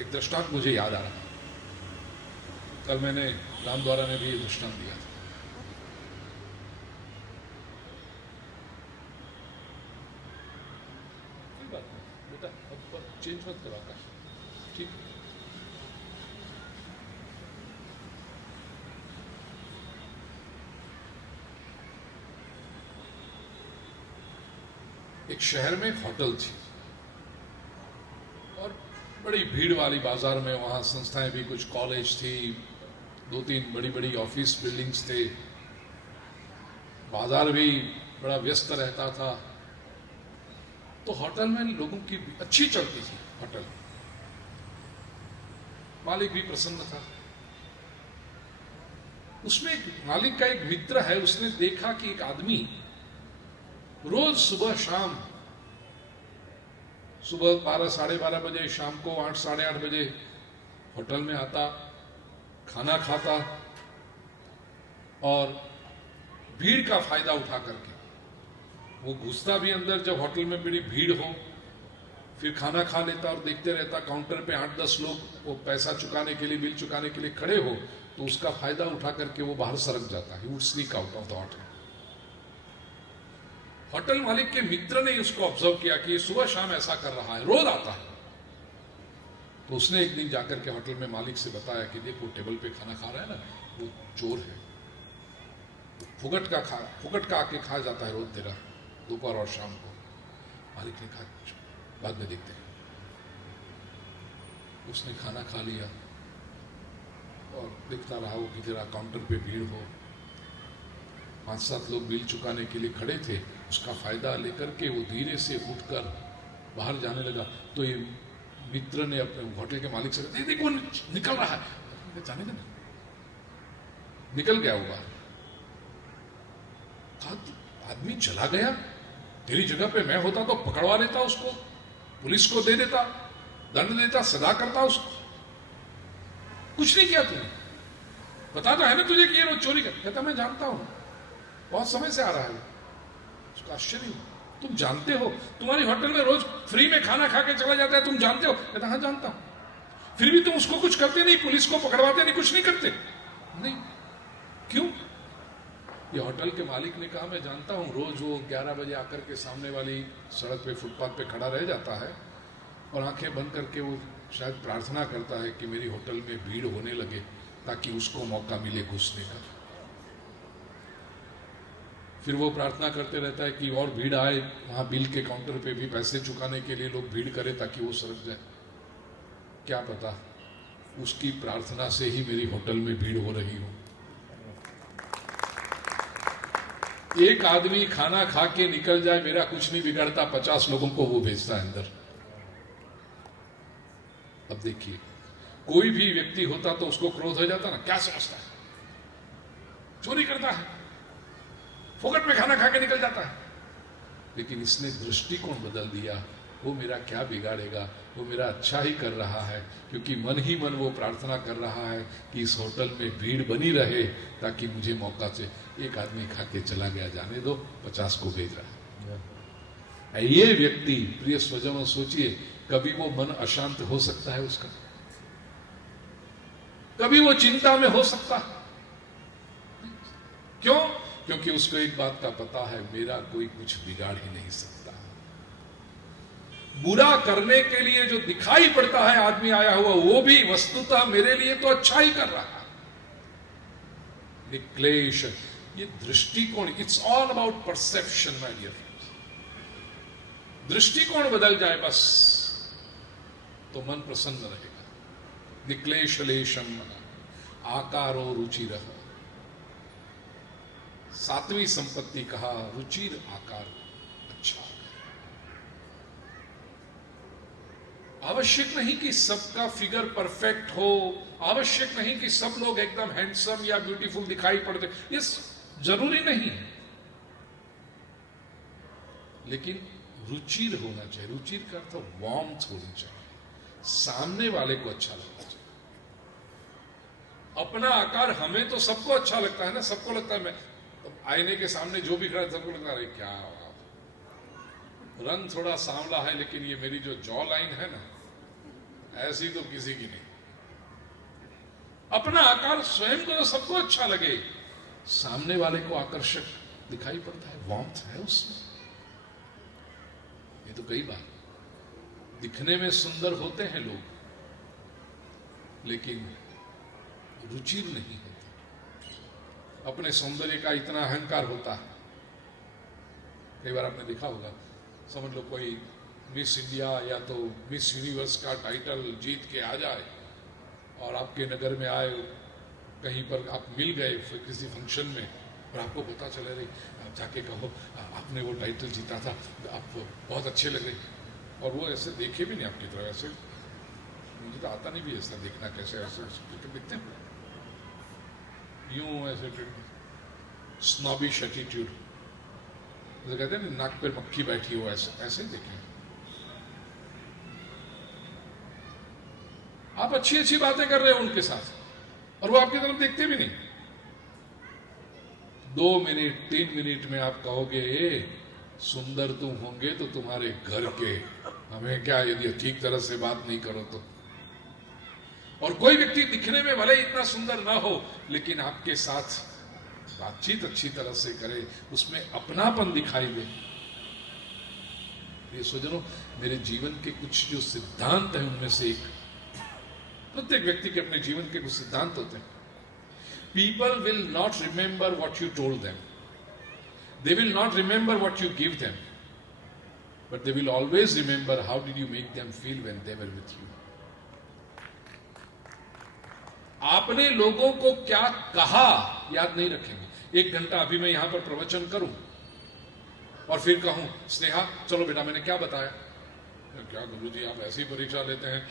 एक दृष्टांत मुझे याद आ रहा, कल मैंने राम द्वारा ने भी ये दृष्टांत दिया था। कोई बात नहीं बेटा, अब चेंज मत करो आकाश, ठीक है। एक शहर में एक होटल थी और बड़ी भीड़ वाली बाजार में, वहां संस्थाएं भी, कुछ कॉलेज थी, 2-3 बड़ी बड़ी ऑफिस बिल्डिंग्स थे, बाजार भी बड़ा व्यस्त रहता था। तो होटल में लोगों की अच्छी चलती थी, होटल मालिक भी प्रसन्न था। उसमें मालिक का एक मित्र है, उसने देखा कि एक आदमी रोज सुबह शाम, सुबह 12-12:30 बजे, शाम को 8-8:30 बजे होटल में आता, खाना खाता और भीड़ का फायदा उठा करके वो घुसता भी अंदर जब होटल में बड़ी भीड़ हो, फिर खाना खा लेता और देखते रहता काउंटर पे 8-10 लोग वो पैसा चुकाने के लिए, बिल चुकाने के लिए खड़े हो, तो उसका फायदा उठा करके वो बाहर सरक जाता है, would sneak out of the hotel. Hotel मालिक के मित्र ने उसको ऑब्जर्व किया कि ये सुबह शाम ऐसा कर रहा है, रोज आता है। तो उसने एक दिन जाकर के होटल में मालिक से बताया कि देखो टेबल पे खाना खा रहा है ना, वो चोर है, फुकट का आके खा जाता है रोज तेरा, दोपहर और शाम को। मालिक ने कहा बाद में देखते हैं। उसने खाना खा लिया और देखता रहा वो कि तेरा काउंटर पे भीड़ हो, 5-7 लोग बिल चुकाने के लिए खड़े थे, उसका फायदा लेकर के वो धीरे से उठकर बाहर जाने लगा। तो ये मित्र ने अपने होटल के मालिक से कहा, देखो निकल रहा है, जाने देना। निकल गया वो बाहर। आदमी चला गया, तेरी जगह पे मैं होता तो पकड़वा लेता उसको, पुलिस को दे देता, दंड देता, सजा करता उसको। कुछ नहीं किया तूने, पता तो है ना तुझे कि ये रोज चोरी कर। कहता मैं जानता हूं, बहुत समय से आ रहा है। उसको आश्चर्य हुआ, तुम जानते हो, तुम्हारी होटल में रोज फ्री में खाना खा के चला जाता है, तुम जानते हो? कहता हाँ जानता हूं। फिर भी तुम उसको कुछ करते नहीं, पुलिस को पकड़वाते नहीं, कुछ नहीं करते? नहीं। क्यों? ये होटल के मालिक ने कहा मैं जानता हूँ रोज वो 11 बजे आकर के सामने वाली सड़क पे फुटपाथ पे खड़ा रह जाता है और आंखें बंद करके वो शायद प्रार्थना करता है कि मेरी होटल में भीड़ होने लगे ताकि उसको मौका मिले घुसने का। फिर वो प्रार्थना करते रहता है कि और भीड़ आए, वहां बिल के काउंटर पे भी पैसे चुकाने के लिए लोग भीड़ करें ताकि वो सरक जाए। क्या पता उसकी प्रार्थना से ही मेरी होटल में भीड़ हो रही हो। एक आदमी खाना खा के निकल जाए, मेरा कुछ नहीं बिगड़ता, 50 लोगों को वो भेजता है अंदर। अब देखिए, कोई भी व्यक्ति होता तो उसको क्रोध हो जाता ना, क्या समझता है, चोरी करता है, फोकट में खाना खा के निकल जाता है। लेकिन इसने दृष्टिकोण बदल दिया, वो मेरा क्या बिगाड़ेगा, वो मेरा अच्छा ही कर रहा है, क्योंकि मन ही मन वो प्रार्थना कर रहा है कि इस होटल में भीड़ बनी रहे ताकि मुझे मौका से। एक आदमी खा के चला गया, जाने दो, 50 को भेज रहा है। ये व्यक्ति, प्रिय स्वजनों, सोचिए, कभी वो मन अशांत हो सकता है उसका, कभी वो चिंता में हो सकता है। क्यों? क्योंकि उसको एक बात का पता है, मेरा कोई कुछ बिगाड़ ही नहीं सकता। बुरा करने के लिए जो दिखाई पड़ता है आदमी आया हुआ, वो भी वस्तुतः मेरे लिए तो अच्छा ही कर रहा है। क्लेश, ये दृष्टिकोण, it's all about perception my dear friends. दृष्टिकोण बदल जाए बस तो मन प्रसन्न रहेगा। निक्लेशलेशम आकारो रुचिर, सातवीं संपत्ति कहा रुचिर आकार अच्छा। आवश्यक नहीं कि सबका फिगर परफेक्ट हो, आवश्यक नहीं कि सब लोग एकदम हैंडसम या ब्यूटीफुल दिखाई पड़ते, ये जरूरी नहीं है। लेकिन रुचिर होना चाहिए। रुचिर का अर्थ वार्मथ होनी चाहिए, सामने वाले को अच्छा लगना चाहिए। अपना आकार हमें तो सबको अच्छा लगता है ना, सबको लगता है, मैं आईने के सामने जो भी खड़ा है सबको लगता है क्या रंग थोड़ा सांवला है, लेकिन ये मेरी जो जॉ लाइन है ना, ऐसी तो किसी की नहीं। अपना आकार स्वयं को तो सबको अच्छा लगे, सामने वाले को आकर्षक दिखाई पड़ता है, वार्मथ है उसमें। ये तो कई बार दिखने में सुंदर होते हैं लोग, लेकिन रुचि नहीं होती। अपने सौंदर्य का इतना अहंकार होता है। कई बार आपने देखा होगा, समझ लो कोई मिस इंडिया या तो मिस यूनिवर्स का टाइटल जीत के आ जाए और आपके नगर में आए, कहीं पर आप मिल गए किसी फंक्शन में और आपको पता चले रही, आप जाके कहो आपने वो टाइटल जीता था, आप बहुत अच्छे लग रहे, और वो ऐसे देखे भी नहीं आपकी तरफ, ऐसे मुझे तो आता नहीं भी ऐसा देखना, कैसे ऐसे दिखते हैं यूं, ऐसे स्नॉबिश एटीट्यूड, जैसे कहते हैं ना नाक पर मक्खी बैठी हो, ऐसे ही देखें। आप अच्छी अच्छी बातें कर रहे हो उनके साथ और वो आपकी तरफ देखते भी नहीं। 2 मिनट 3 मिनट में आप कहोगे सुंदर तुम होंगे तो तुम्हारे घर के, हमें क्या यदि ठीक तरह से बात नहीं करो तो। और कोई व्यक्ति दिखने में भले इतना सुंदर ना हो, लेकिन आपके साथ बातचीत अच्छी तरह से करे, उसमें अपनापन दिखाई दे। ये स्वजनों, मेरे जीवन के कुछ जो सिद्धांत हैं उनमें से एक, प्रत्येक व्यक्ति के अपने जीवन के कुछ सिद्धांत होते हैं। People will not remember what you told them. They will not remember what you give them. But they will always remember how did you make them feel when they were with you. आपने लोगों को क्या कहा याद नहीं रखेंगे। 1 घंटा अभी मैं यहां पर प्रवचन करूं और फिर कहूं स्नेहा चलो बेटा मैंने क्या बताया, क्या गुरुजी आप ऐसी परीक्षा लेते हैं,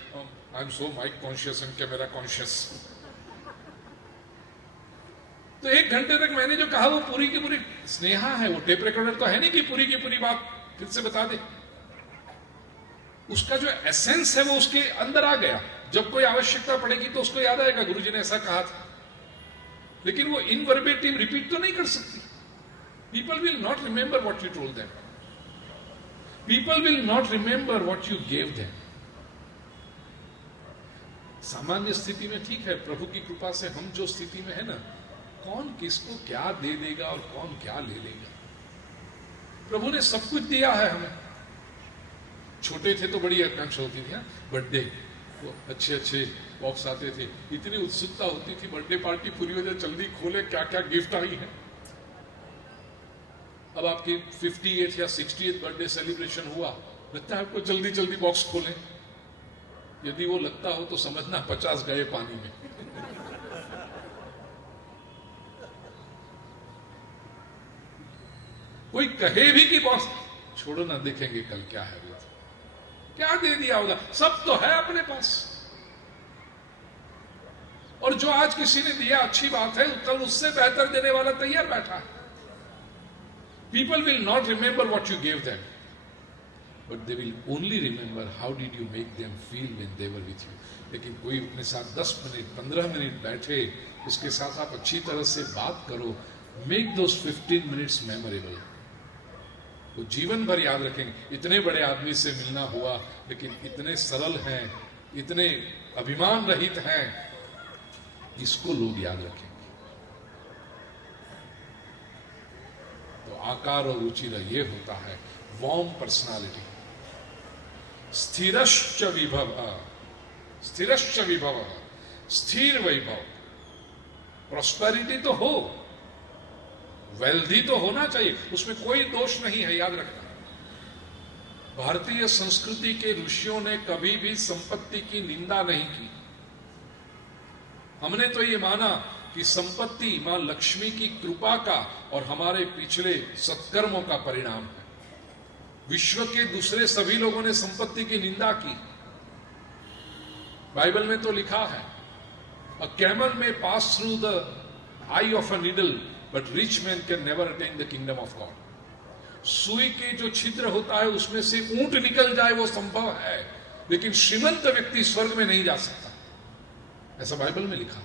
I am so mic conscious and camera conscious. तो 1 घंटे तक मैंने जो कहा वो पूरी की पूरी, स्नेहा है वो टेप रिकॉर्डर तो है नहीं कि पूरी की पूरी बात फिर से बता दे। उसका जो एसेंस है वो उसके अंदर आ गया, जब कोई आवश्यकता पड़ेगी तो उसको याद आएगा गुरुजी ने ऐसा कहा था, लेकिन वो इनवर्बेटिव रिपीट तो नहीं कर सकती। People will not remember what you told them, people will not remember what you gave them. सामान्य स्थिति में ठीक है, प्रभु की कृपा से हम जो स्थिति में है ना, कौन किसको क्या दे देगा और कौन क्या ले लेगा। प्रभु ने सब कुछ दिया है हमें। छोटे थे तो बड़ी आकांक्षा होती थी, बर्थडे तो अच्छे अच्छे बॉक्स आते थे, इतनी उत्सुकता होती थी बर्थडे पार्टी पूरी हो जाए, जल्दी खोले क्या क्या गिफ्ट आई है। अब आपकी 58 या 60th बर्थडे सेलिब्रेशन हुआ, लगता है आपको जल्दी जल्दी बॉक्स खोलें। यदि वो लगता हो तो समझना 50 गए पानी में। कोई कहे भी कि बॉक्स छोड़ो ना, देखेंगे कल क्या है, वो क्या दे दिया होगा, सब तो है अपने पास। और जो आज किसी ने दिया अच्छी बात है, कल उससे बेहतर देने वाला तैयार बैठा है। People will not remember what you gave them, but they will only remember how did you make them feel when they were with you. लेकिन कोई अपने साथ 10 मिनट 15 मिनट बैठे, उसके साथ आप अच्छी तरह से बात करो, make those 15 minutes memorable. वो जीवन भर याद रखेंगे। इतने बड़े आदमी से मिलना हुआ, लेकिन इतने सरल हैं, इतने अभिमान रहित हैं, इसको लोग याद रखेंगे। तो आकार और रुचि ये होता है वार्म पर्सनालिटी। स्थिरश्च विभव, स्थिरश्च विभव, स्थिर वैभव। प्रॉस्पेरिटी तो हो, वेल्दी तो होना चाहिए, उसमें कोई दोष नहीं है, याद रखना। भारतीय संस्कृति के ऋषियों ने कभी भी संपत्ति की निंदा नहीं की। हमने तो ये माना कि संपत्ति मां लक्ष्मी की कृपा का और हमारे पिछले सत्कर्मों का परिणाम है। विश्व के दूसरे सभी लोगों ने संपत्ति की निंदा की। बाइबल में तो लिखा है, अ कैमल में pass through the I of a needle but rich man can never attain the kingdom of God. सुई के जो छिद्र होता है उसमें से ऊंट निकल जाए वो संभव है, लेकिन श्रीमंत व्यक्ति स्वर्ग में नहीं जा सकता, ऐसा बाइबल में लिखा।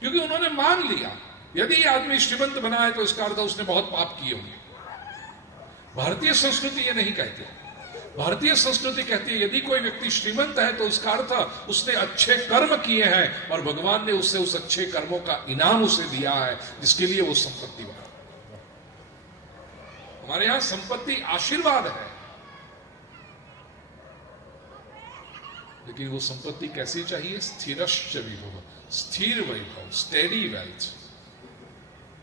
क्योंकि उन्होंने मान लिया यदि आदमी श्रीमंत बना है तो इसका अर्थ उसने बहुत पाप किए होंगे। भारतीय संस्कृति ये नहीं कहती। भारतीय संस्कृति कहती है यदि कोई व्यक्ति श्रीमंत है तो उसका अर्थ उसने अच्छे कर्म किए हैं और भगवान ने उससे उस अच्छे कर्मों का इनाम उसे दिया है, जिसके लिए वो संपत्ति बना। हमारे यहां संपत्ति आशीर्वाद है, लेकिन वो संपत्ति कैसी चाहिए? स्थिरश्च विभव, स्थिर वैभव, स्टेडी वेल्थ।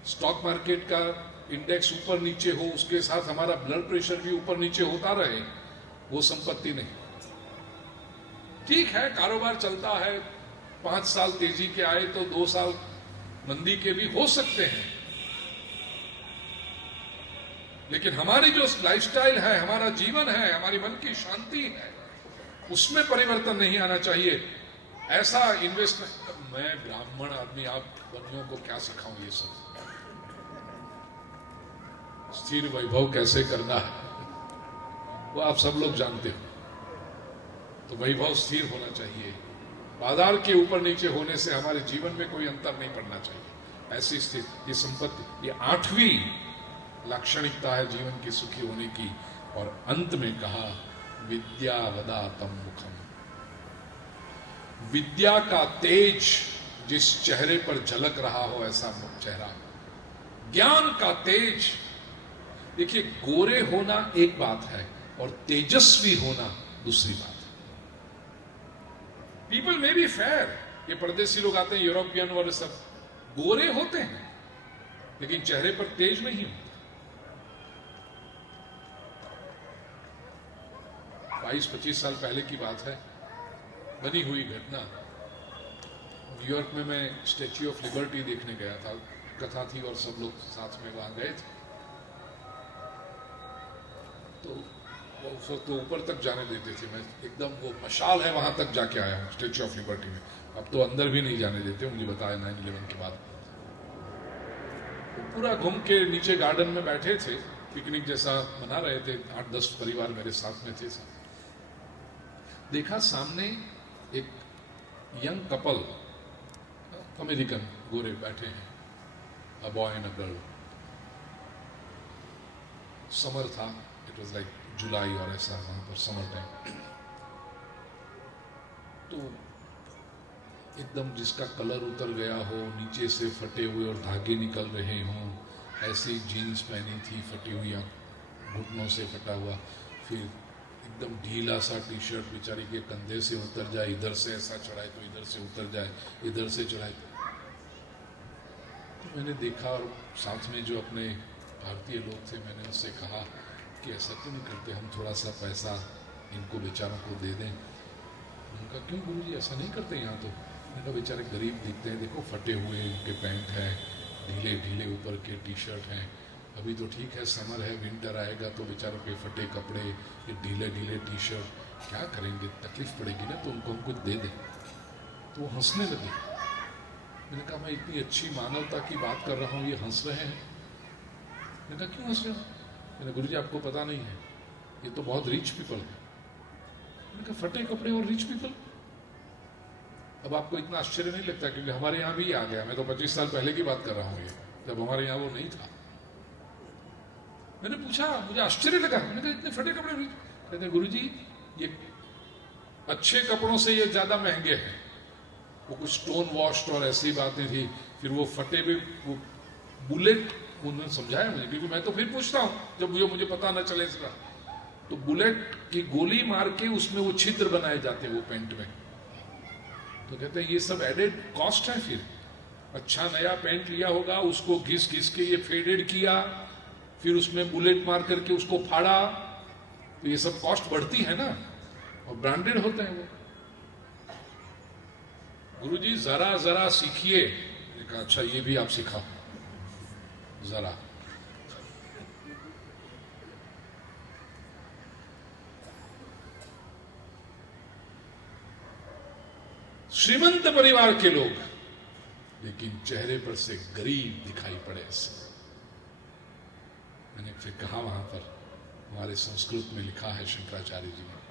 स्टॉक मार्केट का इंडेक्स ऊपर नीचे हो, उसके साथ हमारा ब्लड प्रेशर भी ऊपर नीचे होता रहे, वो संपत्ति नहीं। ठीक है, कारोबार चलता है, 5 साल तेजी के आए तो 2 साल मंदी के भी हो सकते हैं, लेकिन हमारी जो लाइफस्टाइल है, हमारा जीवन है, हमारी मन की शांति है, उसमें परिवर्तन नहीं आना चाहिए। ऐसा इन्वेस्टमेंट, मैं ब्राह्मण आदमी, आप बनियों को क्या सिखाऊं ये सब। स्थिर वैभव कैसे करना है वो आप सब लोग जानते हो। तो वैभव स्थिर होना चाहिए। बाजार के ऊपर नीचे होने से हमारे जीवन में कोई अंतर नहीं पड़ना चाहिए। ऐसी स्थिति, ये संपत्ति, ये 8वीं लाक्षणिकता है जीवन की सुखी होने की। और अंत में कहा विद्या वदातम मुखम। विद्या का तेज जिस चेहरे पर झलक रहा हो ऐसा चेहरा, ज्ञान का तेज। देखिए, गोरे होना एक बात है और तेजस्वी होना दूसरी बात है। पीपल मे बी फेयर, ये परदेसी लोग आते हैं, यूरोपियन वाले सब गोरे होते हैं, लेकिन चेहरे पर तेज नहीं होता। 22-25 साल पहले की बात है, बनी हुई घटना। न्यूयॉर्क में मैं स्टैच्यू ऑफ लिबर्टी देखने गया था, कथा थी और सब लोग साथ में वहां गए थे। तो उस वक्त तो ऊपर तक जाने देते थे, मैं एकदम वो मशाल है वहां तक जाके आया हूँ स्टैच्यू ऑफ लिबर्टी में। अब तो अंदर भी नहीं जाने देते, मुझे बताया 9/11 के बाद। तो पूरा घूम के नीचे गार्डन में बैठे थे, पिकनिक जैसा मना रहे थे, 8-10 परिवार मेरे साथ में थे। देखा सामने एक यंग कपल, अमेरिकन गोरे बैठे हैं, a boy and a girl. Summer था, इट वाज लाइक जुलाई और ऐसा वहां पर समर टाइम। तो एकदम जिसका कलर उतर गया हो, नीचे से फटे हुए और धागे निकल रहे हों, ऐसी जीन्स पहनी थी फटी हुई, घुटनों से फटा हुआ, फिर एकदम ढीला सा टी शर्ट बेचारी के कंधे से उतर जाए, इधर से ऐसा चढ़ाए तो इधर से उतर जाए, इधर से चढ़ाए। तो मैंने देखा और साथ में जो अपने भारतीय लोग थे, मैंने उनसे कहा कि ऐसा क्यों नहीं करते, हम थोड़ा सा पैसा इनको बेचारों को दे दें। उनका क्यों गुरुजी ऐसा नहीं करते यहाँ तो? मैंने कहा बेचारे गरीब दिखते हैं, देखो फटे हुए उनके पैंट हैं, ढीले ढीले ऊपर के टी शर्ट हैं। अभी तो ठीक है, समर है, विंटर आएगा तो बेचारों के फटे कपड़े, ये ढीले ढीले टी शर्ट, क्या करेंगे, तकलीफ पड़ेगी ना, तो उनको हम कुछ दे दें। तो वो हंसने लगे। मैंने कहा मैं इतनी अच्छी मानवता की बात कर रहा हूँ, ये हंस रहे हैं। मैंने कहा क्यों हंस रहे हो? मैंने गुरुजी आपको पता नहीं है, ये तो बहुत रिच पीपल है। मैंने कहा फटे कपड़े और रिच पीपल? अब आपको इतना आश्चर्य नहीं लगता, क्योंकि हमारे यहाँ भी आ गया। मैं तो 25 साल पहले की बात कर रहा हूँ, ये जब हमारे यहाँ वो नहीं था। मैंने पूछा, मुझे आश्चर्य लगा, मैंने कहा इतने फटे कपड़े? कहते गुरुजी ये अच्छे कपड़ों से ये ज्यादा महंगे हैं। वो कुछ स्टोन वॉश्ड और ऐसी बातें थी। फिर वो फटे हुए वो बुलेट, उन्होंने समझाया मुझे, क्योंकि मैं तो फिर पूछता हूँ जब मुझे पता न चले इसका। तो बुलेट की गोली मार के उसमें वो छिद्र बनाए जाते हैं वो पेंट में। तो कहते हैं ये सब एडेड कॉस्ट है। फिर अच्छा नया पेंट लिया होगा, उसको घिस घिस के ये फेडेड किया, फिर उसमें बुलेट मार करके उसको फाड़ा, तो ये सब कॉस्ट बढ़ती है ना, और ब्रांडेड होते हैं वो। गुरुजी जरा जरा सीखिए। मैंने कहा अच्छा ये भी आप सिखाओ जरा। श्रीमंत परिवार के लोग, लेकिन चेहरे पर से गरीब दिखाई पड़े ऐसे। मैंने फिर कहा वहां पर हमारे संस्कृत में लिखा है शंकराचार्य जी ने,